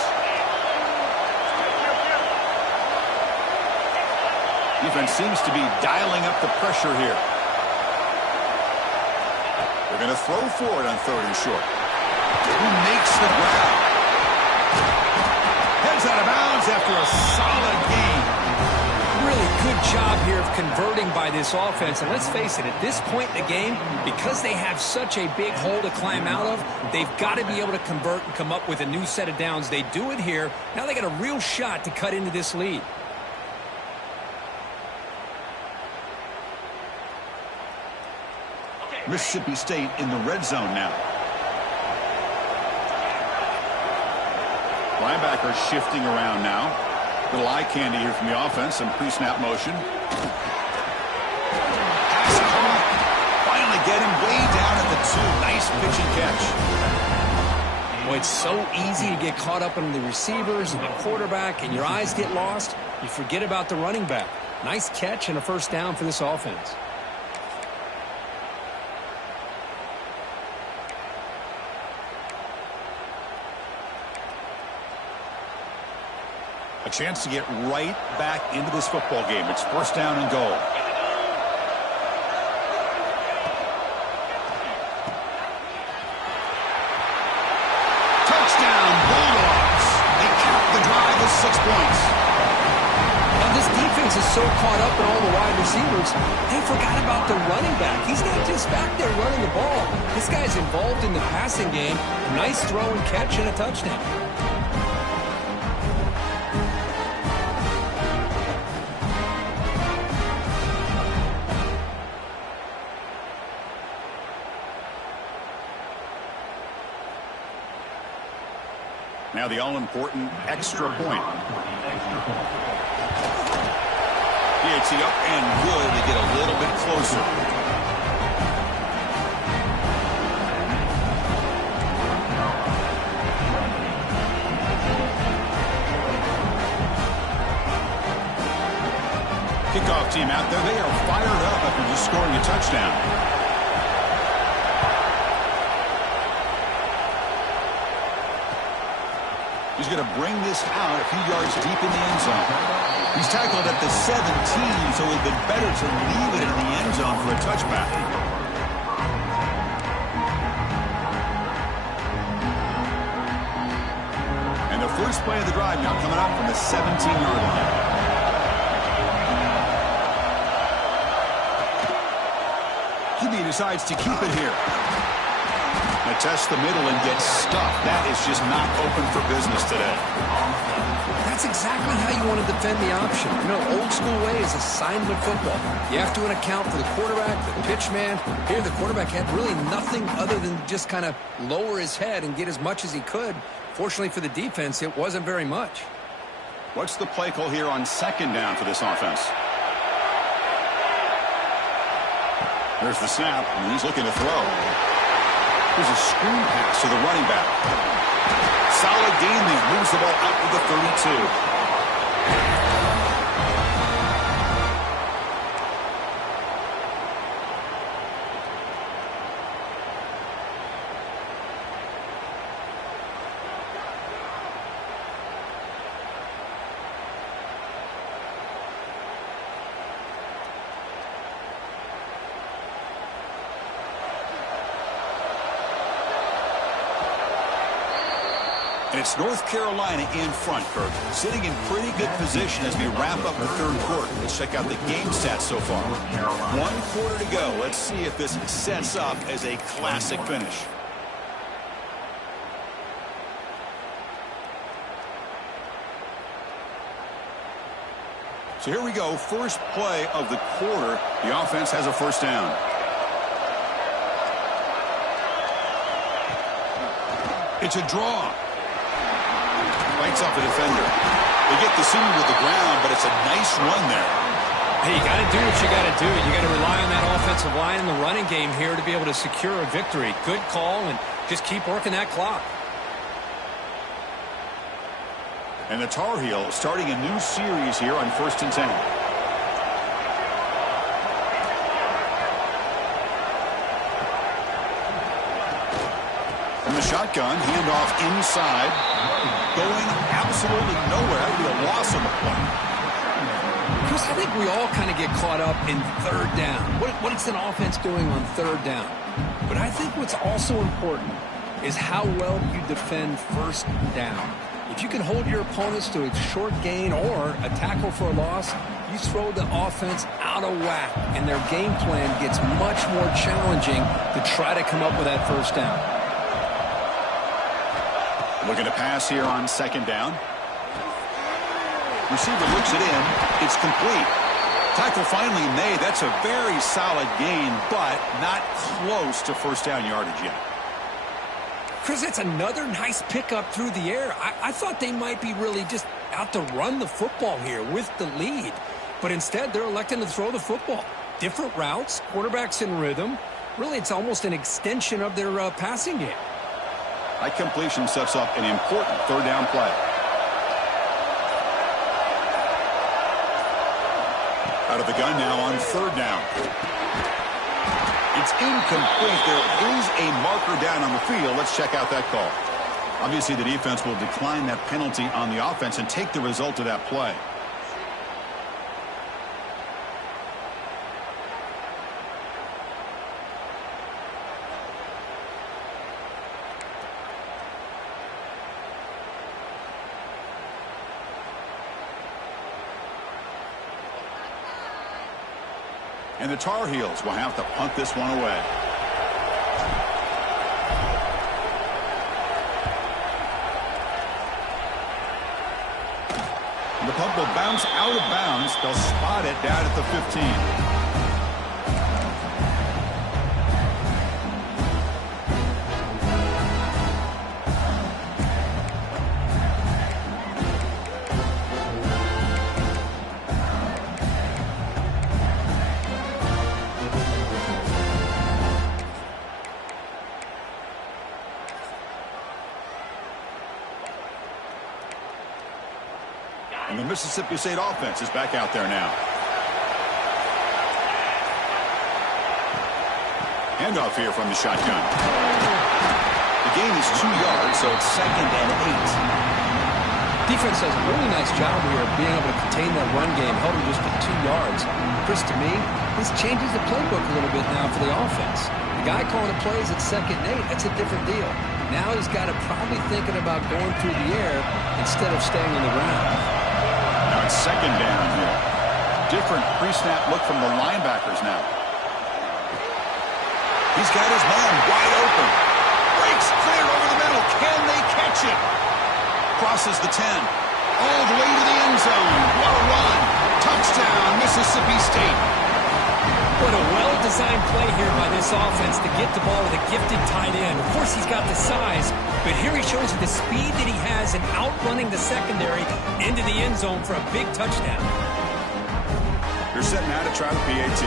Defense seems to be dialing up the pressure here. They're going to throw for it on 3rd and short. Who makes the grab? Heads out of bounds after a solid gain. Really good job here of converting by this offense. And let's face it, at this point in the game, because they have such a big hole to climb out of, they've got to be able to convert and come up with a new set of downs. They do it here. Now they got a real shot to cut into this lead. Mississippi State in the red zone now. Linebacker shifting around now. Little eye candy here from the offense. Some pre-snap motion. Pass caught. Finally get him way down at the 2. Nice pitch and catch. Well, it's so easy to get caught up in the receivers and the quarterback, and your eyes get lost. You forget about the running back. Nice catch and a first down for this offense. A chance to get right back into this football game. It's 1st down and goal. Touchdown, Bulldogs. They cap the drive with 6 points. Now, this defense is so caught up in all the wide receivers, they forgot about the running back. He's not just back there running the ball. This guy's involved in the passing game. Nice throw and catch and a touchdown. Now the all-important extra point. PAT up and good to get a little bit closer. Kickoff team out there. They are fired up after just scoring a touchdown. He's going to bring this out a few yards deep in the end zone. He's tackled at the 17, so it would have been better to leave it in the end zone for a touchback. And the first play of the drive now coming up from the 17-yard line. QB decides to keep it here. They test the middle and get stuffed. That is just not open for business today. That's exactly how you want to defend the option. You know, old school way is assignment football. You have to account for the quarterback, the pitch man. Here, the quarterback had really nothing other than just kind of lower his head and get as much as he could. Fortunately for the defense, it wasn't very much. What's the play call here on 2nd down for this offense? There's the snap, and he's looking to throw. Here's a screen pass to the running back. Solid gain there. Moves the ball out to the 32. And it's North Carolina in front, Kirk, sitting in pretty good position as we wrap up the third quarter. Let's check out the game stats so far. 1 quarter to go. Let's see if this sets up as a classic finish. So here we go, first play of the quarter. The offense has a first down. It's a draw. Bites off a defender. They get the senior to the ground, but it's a nice run there. Hey, you got to do what you got to do. You got to rely on that offensive line in the running game here to be able to secure a victory. Good call, and just keep working that clock. And the Tar Heels starting a new series here on 1st and 10. From the shotgun, handoff inside. Going absolutely nowhere. That'll be a loss on the play. Chris, I think we all kind of get caught up in third down. What is an offense doing on third down? But I think what's also important is how well you defend first down. If you can hold your opponents to a short gain or a tackle for a loss, you throw the offense out of whack, and their game plan gets much more challenging to try to come up with that first down. Looking to pass here on 2nd down. Receiver looks it in. It's complete. Tackle finally made. That's a very solid gain, but not close to first down yardage yet. Chris, that's another nice pickup through the air. I thought they might be really just out to run the football here with the lead. But instead, they're electing to throw the football. Different routes, quarterbacks in rhythm. Really, it's almost an extension of their passing game. That completion sets up an important third down play. Out of the gun now on 3rd down. It's incomplete. There is a marker down on the field. Let's check out that call. Obviously, the defense will decline that penalty on the offense and take the result of that play. And the Tar Heels will have to punt this one away. The punt will bounce out of bounds. They'll spot it down at the 15. And the Mississippi State offense is back out there now. Handoff here from the shotgun. The gain is 2 yards, so it's 2nd and 8. Defense does a really nice job here of being able to contain that run game, held him just to 2 yards. Chris, to me, this changes the playbook a little bit now for the offense. The guy calling the plays at 2nd and 8, that's a different deal. Now he's got to probably thinking about going through the air instead of staying on the ground. Now it's 2nd down here. Different pre-snap look from the linebackers now. He's got his man wide open. Breaks clear over the middle. Can they catch it? Crosses the 10. All the way to the end zone. What a run. Touchdown, Mississippi State. What a well-designed play here by this offense to get the ball with a gifted tight end. Of course, he's got the size, but here he shows you the speed that he has in outrunning the secondary into the end zone for a big touchdown. They're setting out to try the PAT.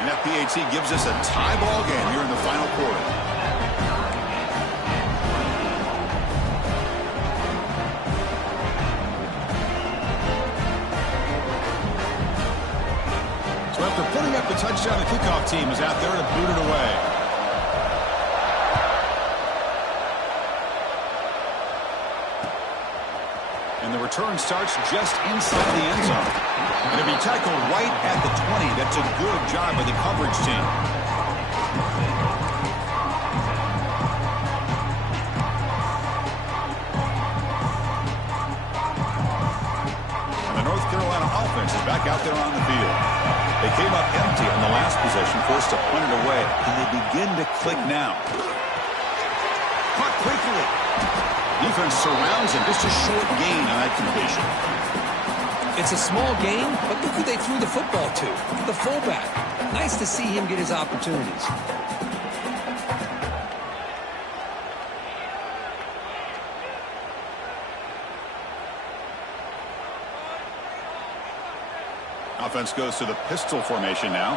And that PAT gives us a tie ball game here in the final quarter. So after putting up the touchdown, the kickoff team is out there to boot it away. And the return starts just inside the end zone. And it'll be tackled right at the 20. That's a good job by the coverage team. back out there on the field. They came up empty on the last possession, forced to punt it away, and they begin to click now. Caught quickly. Defense surrounds him. Just a short gain on that completion. It's a small gain, but look who they threw the football to. The fullback. Nice to see him get his opportunities. Offense goes to the pistol formation now.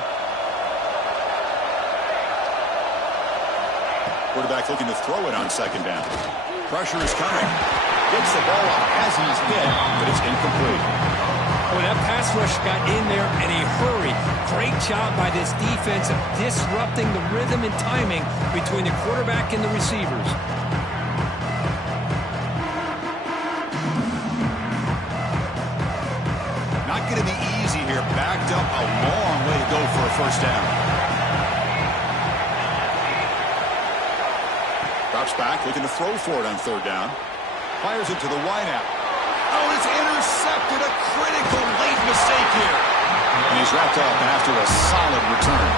Quarterback looking to throw it on second down. Pressure is coming. Gets the ball up as he's hit, but it's incomplete. Oh, that pass rush got in there in a hurry. Great job by this defense of disrupting the rhythm and timing between the quarterback and the receivers. Not going to be easy here. Backed up a long way to go for a first down. Drops back, looking to throw for it on third down. Fires it to the wideout. Oh, it's intercepted. A critical late mistake here. And he's wrapped up after a solid return.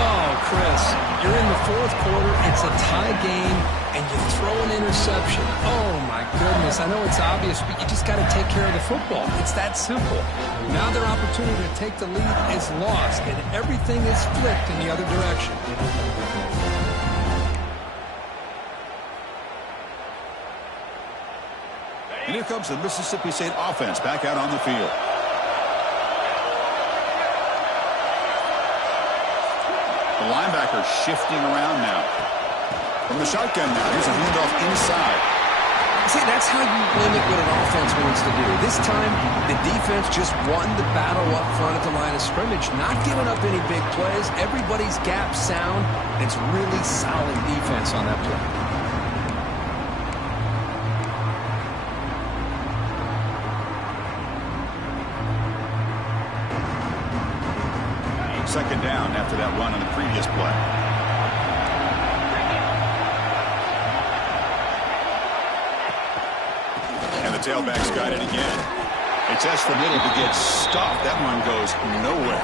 Oh, Chris, you're in the fourth quarter. It's a tie game, and you throw an interception. Oh, my goodness. I know it's obvious, but you just got to take care of the football. It's that simple. Now their opportunity to take the lead is lost, and everything is flipped in the other direction. And here comes the Mississippi State offense back out on the field. The linebacker shifting around now. From the shotgun now, here's a handoff inside. See, that's how you limit what an offense wants to do. This time, the defense just won the battle up front at the line of scrimmage, not giving up any big plays. Everybody's gap sound, and it's really solid defense on that play. Second down after that run on the previous play. And the tailback's got it again. A test for middle to get stuffed. That one goes nowhere.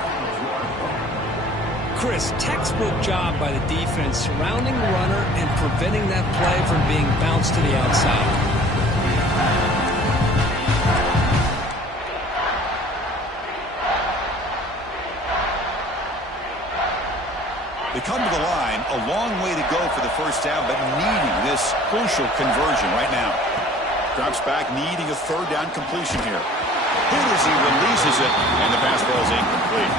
Chris, textbook job by the defense surrounding the runner and preventing that play from being bounced to the outside. They come to the line, a long way to go for the first down, but needing this crucial conversion right now. Drops back, needing a third down completion here. Good as he releases it, and the pass ball is incomplete.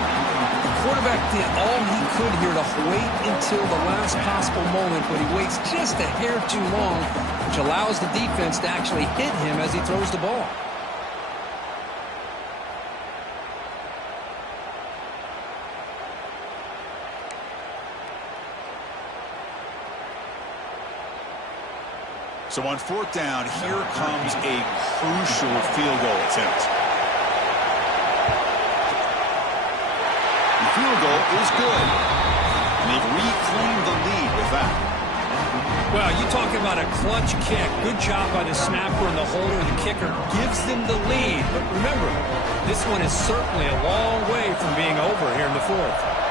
The quarterback did all he could here to wait until the last possible moment, but he waits just a hair too long, which allows the defense to actually hit him as he throws the ball. So on fourth down, here comes a crucial field goal attempt. The field goal is good. And they've reclaimed the lead with that. Well, you talk about a clutch kick. Good job by the snapper and the holder. The kicker gives them the lead. But remember, this one is certainly a long way from being over here in the fourth.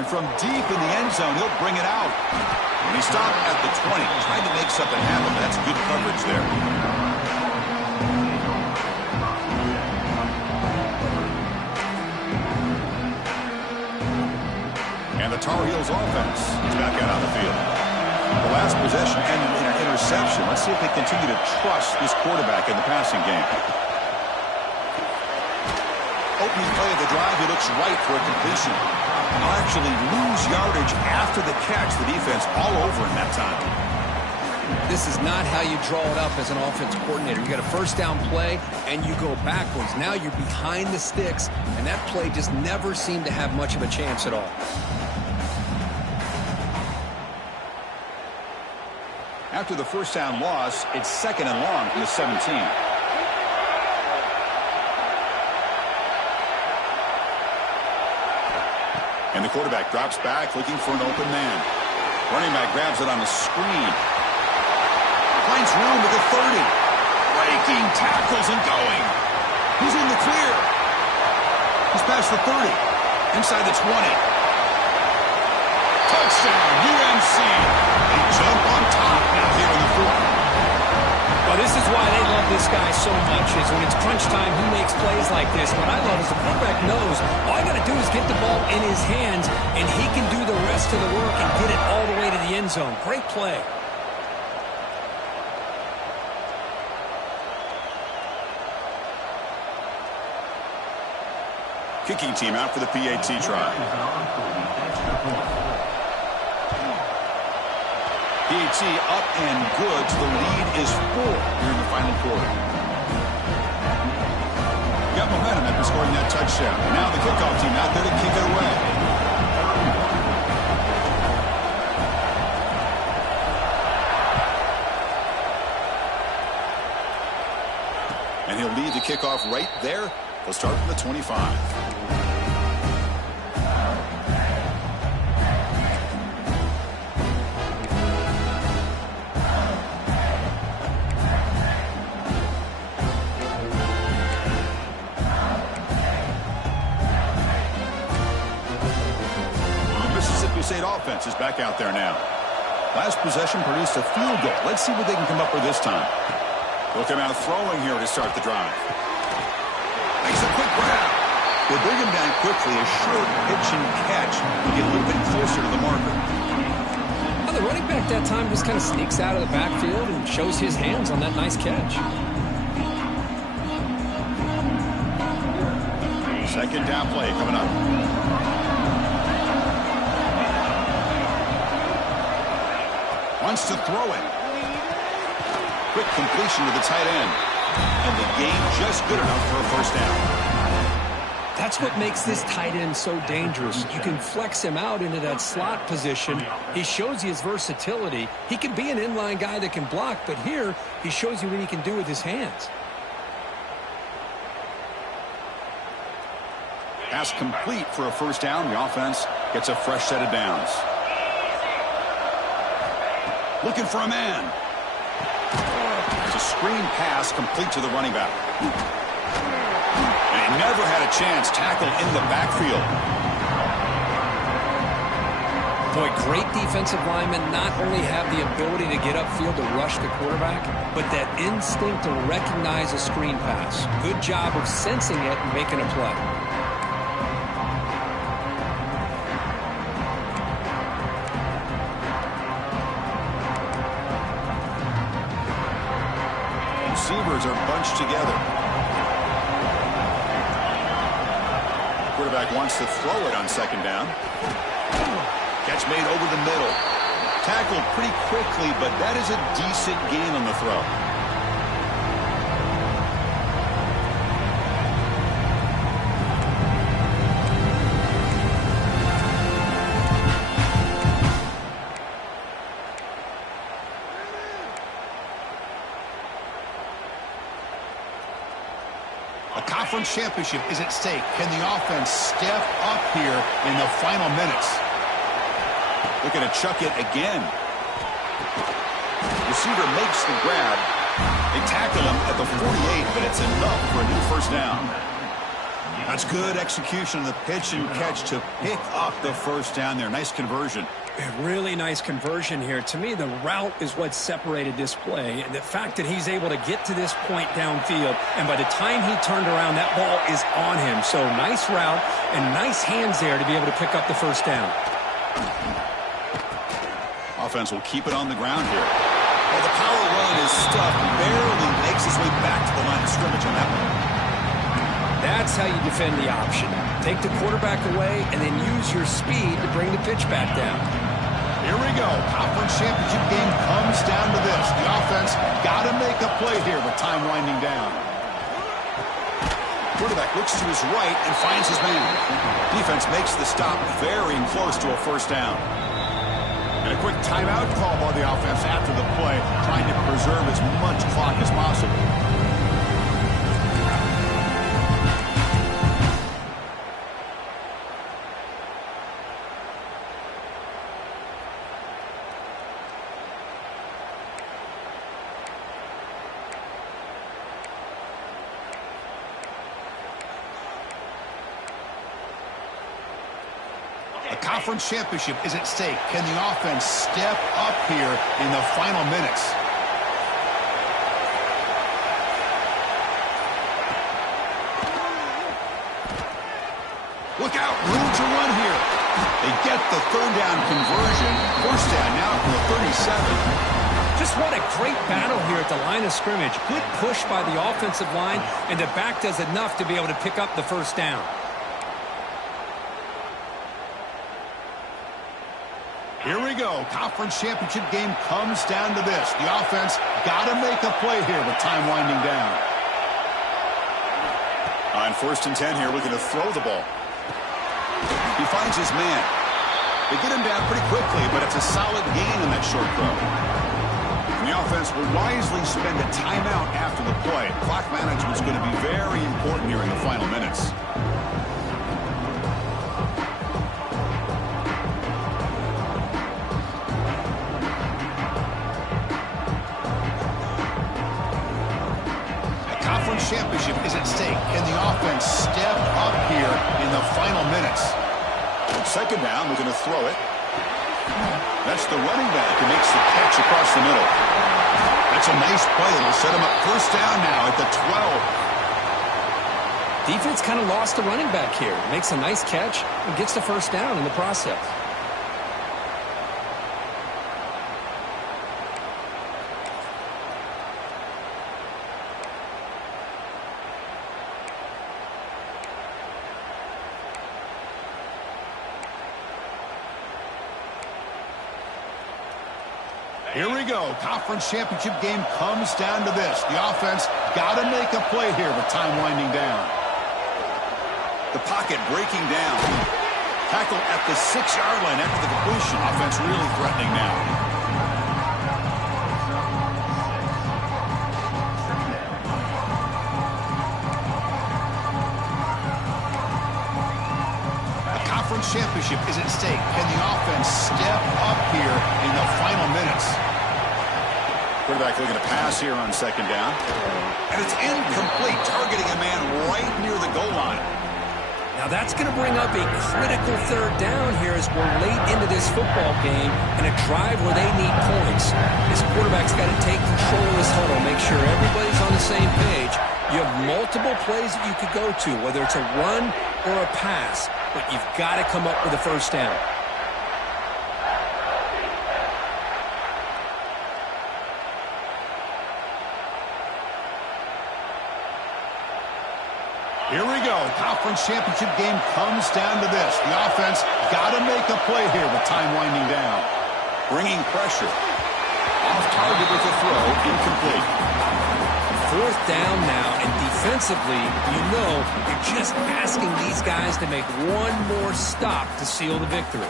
And from deep in the end zone, he'll bring it out. And he stopped at the 20, trying to make something happen. That's good coverage there. And the Tar Heels offense is back out on the field. The last possession ended in an interception. Let's see if they continue to trust this quarterback in the passing game. Opening play of the drive, he looks right for a completion. He'll actually lose yardage after the catch. The defense all over him that time. This is not how you draw it up as an offense coordinator. You got a first down play, and you go backwards. Now you're behind the sticks, and that play just never seemed to have much of a chance at all. After the first down loss, it's second and long from the 17. And the quarterback drops back, looking for an open man. Running back grabs it on the screen. Finds room at the 30. Breaking tackles and going. He's in the clear. He's past the 30. Inside the 20. Touchdown, UMC. They jump on top now here in the fourth. Well, this is why they love this guy so much, is when it's crunch time, he makes plays like this. What I love is the quarterback knows all I got to do is get the ball in his hands, and he can do the rest of the work and get it all the way to the end zone. Great play. Kicking team out for the PAT try. PAT up and good, so the lead is 4 here in the final quarter. Got momentum after scoring that touchdown. And now the kickoff team out there to kick it away. And he'll lead the kickoff right there. They'll start from the 25. State offense is back out there now. Last possession produced a field goal. Let's see what they can come up with this time. They'll come out throwing here to start the drive. Makes a quick grab. They bring him down quickly. A short pitch and catch to get a little bit closer to the marker. Well, the running back that time just kind of sneaks out of the backfield and shows his hands on that nice catch. Second down play coming up. Wants to throw it. Quick completion to the tight end. And the game just good enough for a first down. That's what makes this tight end so dangerous. You can flex him out into that slot position. He shows you his versatility. He can be an inline guy that can block, but here he shows you what he can do with his hands. Pass complete for a first down. The offense gets a fresh set of downs. Looking for a man. It's a screen pass complete to the running back. And he never had a chance. Tackled in the backfield. Boy, great defensive linemen not only have the ability to get upfield to rush the quarterback, but that instinct to recognize a screen pass. Good job of sensing it and making a play. Receivers are bunched together. Quarterback wants to throw it on second down. Catch made over the middle. Tackled pretty quickly, but that is a decent gain on the throw. Conference championship is at stake. Can the offense step up here in the final minutes? Looking to chuck it again. Receiver makes the grab. They tackle him at the 48, but it's enough for a new first down. That's good execution of the pitch and catch to pick up the first down there. Nice conversion. A really nice conversion here. To me, the route is what separated this play. And the fact that he's able to get to this point downfield, and by the time he turned around, that ball is on him. So nice route and nice hands there to be able to pick up the first down. Offense will keep it on the ground here. Well, the power run is stuffed. Barely makes his way back to the line of scrimmage on that one. That's how you defend the option. Take the quarterback away and then use your speed to bring the pitch back down. Here we go. Conference championship game comes down to this. The offense got to make a play here with time winding down. Quarterback looks to his right and finds his man. Defense makes the stop very close to a first down. And a quick timeout call by the offense after the play, trying to preserve as much clock as possible. conference championship is at stake. Can the offense step up here in the final minutes? Look out, room to run here. They get the third down conversion. First down now from the 37. Just what a great battle here at the line of scrimmage. Good push by the offensive line, and the back does enough to be able to pick up the first down. Here we go. Conference championship game comes down to this. The offense got to make a play here with time winding down. On 1st and 10 here, looking to throw the ball. He finds his man. They get him down pretty quickly, but it's a solid gain in that short throw. And the offense will wisely spend a timeout after the play. Clock management is going to be very important here in the final minutes. The conference championship is at stake. Can the offense step up here in the final minutes? Second down, we're going to throw it. That's the running back who makes the catch across the middle. That's a nice play. It'll set him up first down now at the 12. Defense kind of lost the running back here. Makes a nice catch and gets the first down in the process. Here we go. Conference championship game comes down to this. The offense got to make a play here with time winding down. The pocket breaking down. Tackle at the 6-yard line after the completion. Offense really threatening now. The conference championship is at stake. Can the offense step up here in the final minutes? Quarterback looking to pass here on second down. And it's incomplete, targeting a man right near the goal line. Now that's going to bring up a critical third down here as we're late into this football game and a drive where they need points. This quarterback's got to take control of this huddle, make sure everybody's on the same page. You have multiple plays that you could go to, whether it's a run or a pass, but you've got to come up with a first down. Here we go. Conference championship game comes down to this. The offense got to make a play here with time winding down. Bringing pressure. Off target with a throw. Incomplete. Fourth down now, and defensively, you know you're just asking these guys to make one more stop to seal the victory.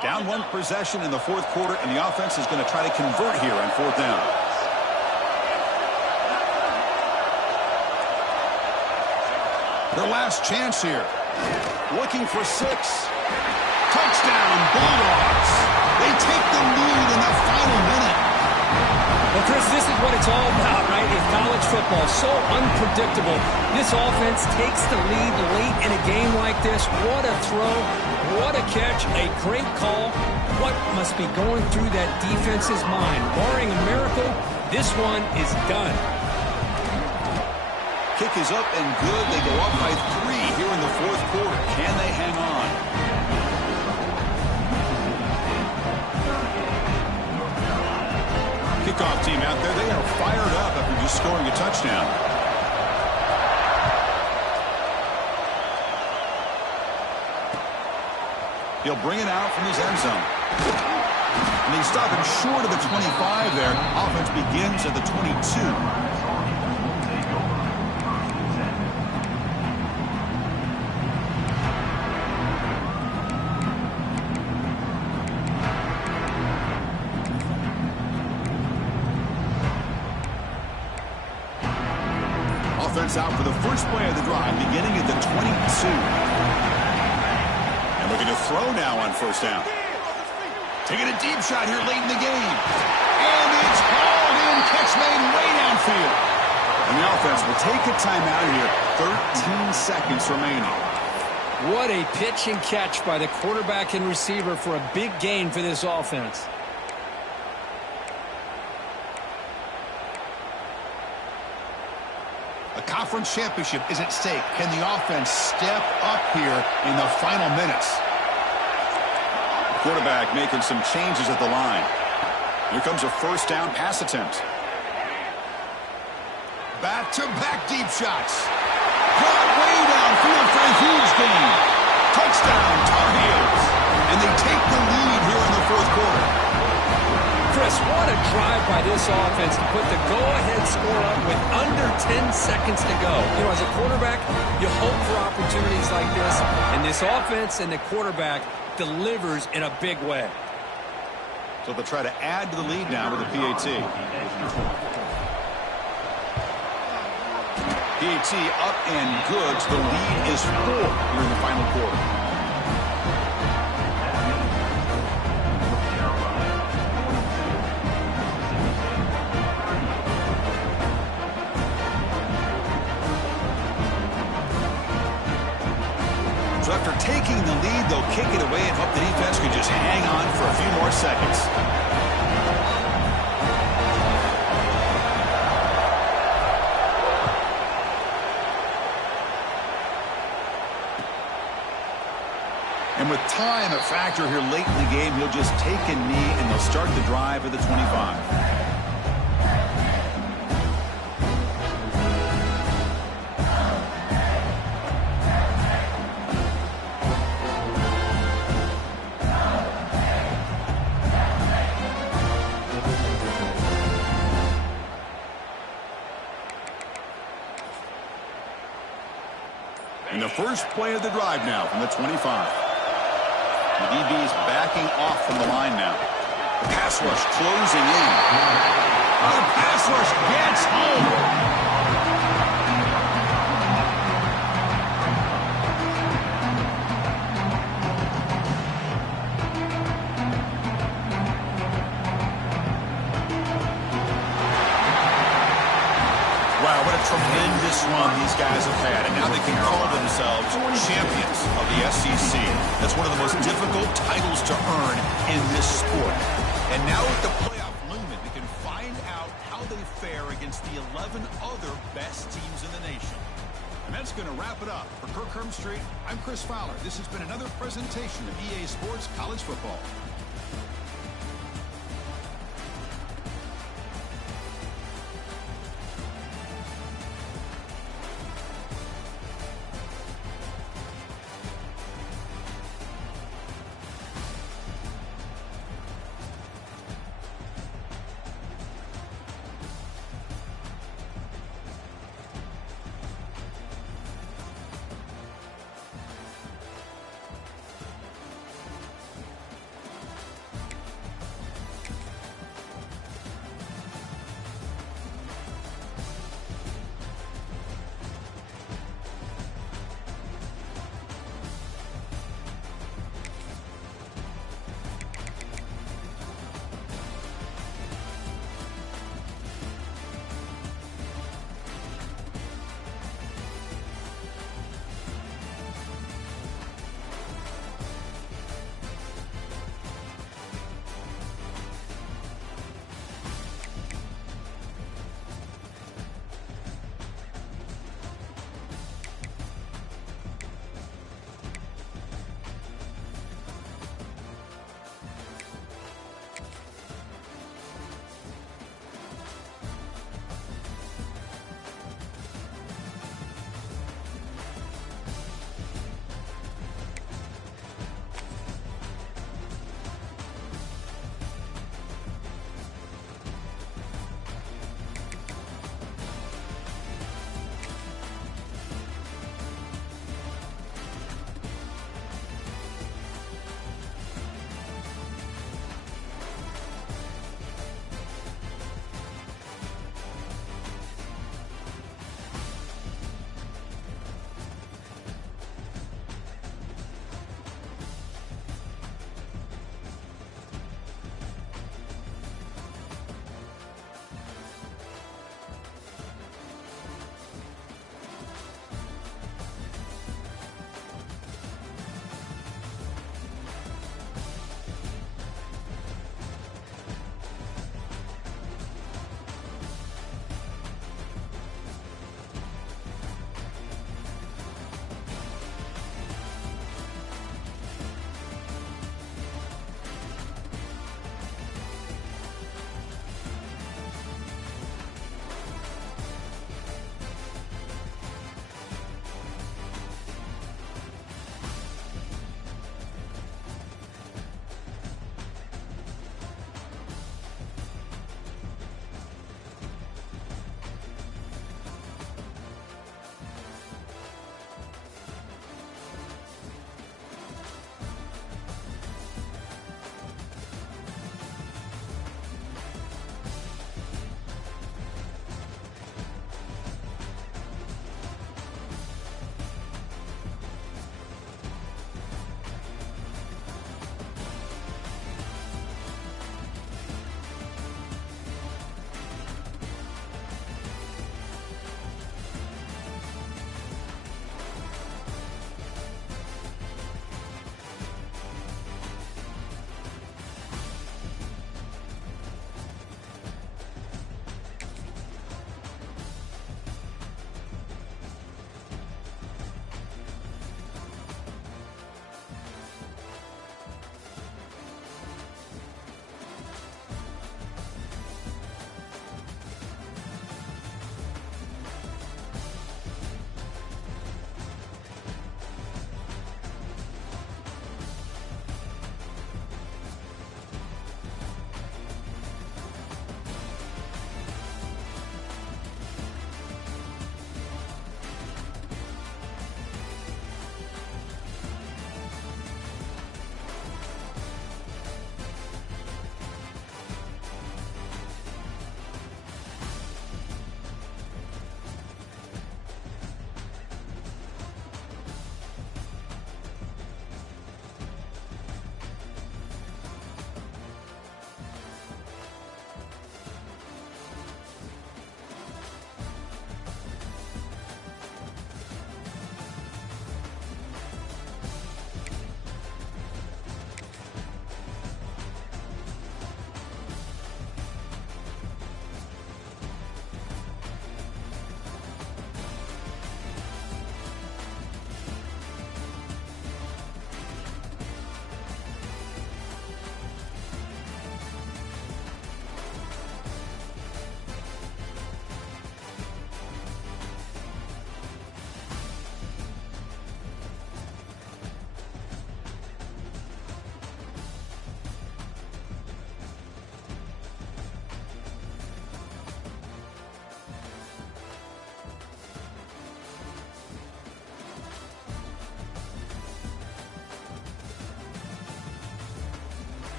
Down one possession in the fourth quarter, and the offense is going to try to convert here on fourth down. Their last chance here. Looking for 6. Touchdown, Bulldogs. They take the lead in the final minute. Well, Chris, this is what it's all about, right? In college football, so unpredictable. This offense takes the lead late in a game like this. What a throw. What a catch. A great call. What must be going through that defense's mind? Barring a miracle, this one is done. Kick is up and good. They go up by 3 here in the fourth quarter. Can they hang on? Kickoff team out there. They are fired up after just scoring a touchdown. He'll bring it out from his end zone. And they stop him short of the 25 there. Offense begins at the 22. Offense out for the first play of the drive, beginning at the 22. And looking to throw now on first down. Taking a deep shot here late in the game. And it's hauled in. Catch made way downfield. And the offense will take a timeout here. 13 seconds remaining. What a pitch and catch by the quarterback and receiver for a big gain for this offense. A conference championship is at stake. Can the offense step up here in the final minutes? Quarterback making some changes at the line. Here comes a first down pass attempt. Back-to-back deep shots. Caught way downfield for a huge gain. Touchdown, Tar Heels. And they take the lead here in the fourth quarter. Chris, what a drive by this offense to put the go-ahead score up with under 10 seconds to go. You know, as a quarterback, you hope for opportunities like this, and this offense and the quarterback delivers in a big way. So they'll try to add to the lead now with a PAT. PAT up and good. So the lead is 4 here in the final quarter. So after taking the lead, they'll kick it away and hope the defense can just hang on for a few more seconds. And with time a factor here late in the game, he'll just take a knee and they'll start the drive at the 25. And the first play of the drive now from the 25. The DB is backing off from the line now. The pass rush closing in. The pass rush gets home. Wow, what a tremendous run these guys have had. And now they can call themselves champions of the SEC. That's one of the most difficult titles to earn in this sport. And now with the playoff looming, they can find out how they fare against the 11 other best teams in the nation. And that's going to wrap it up. For Kirk Herbstreit, I'm Chris Fowler. This has been another presentation of EA Sports College Football.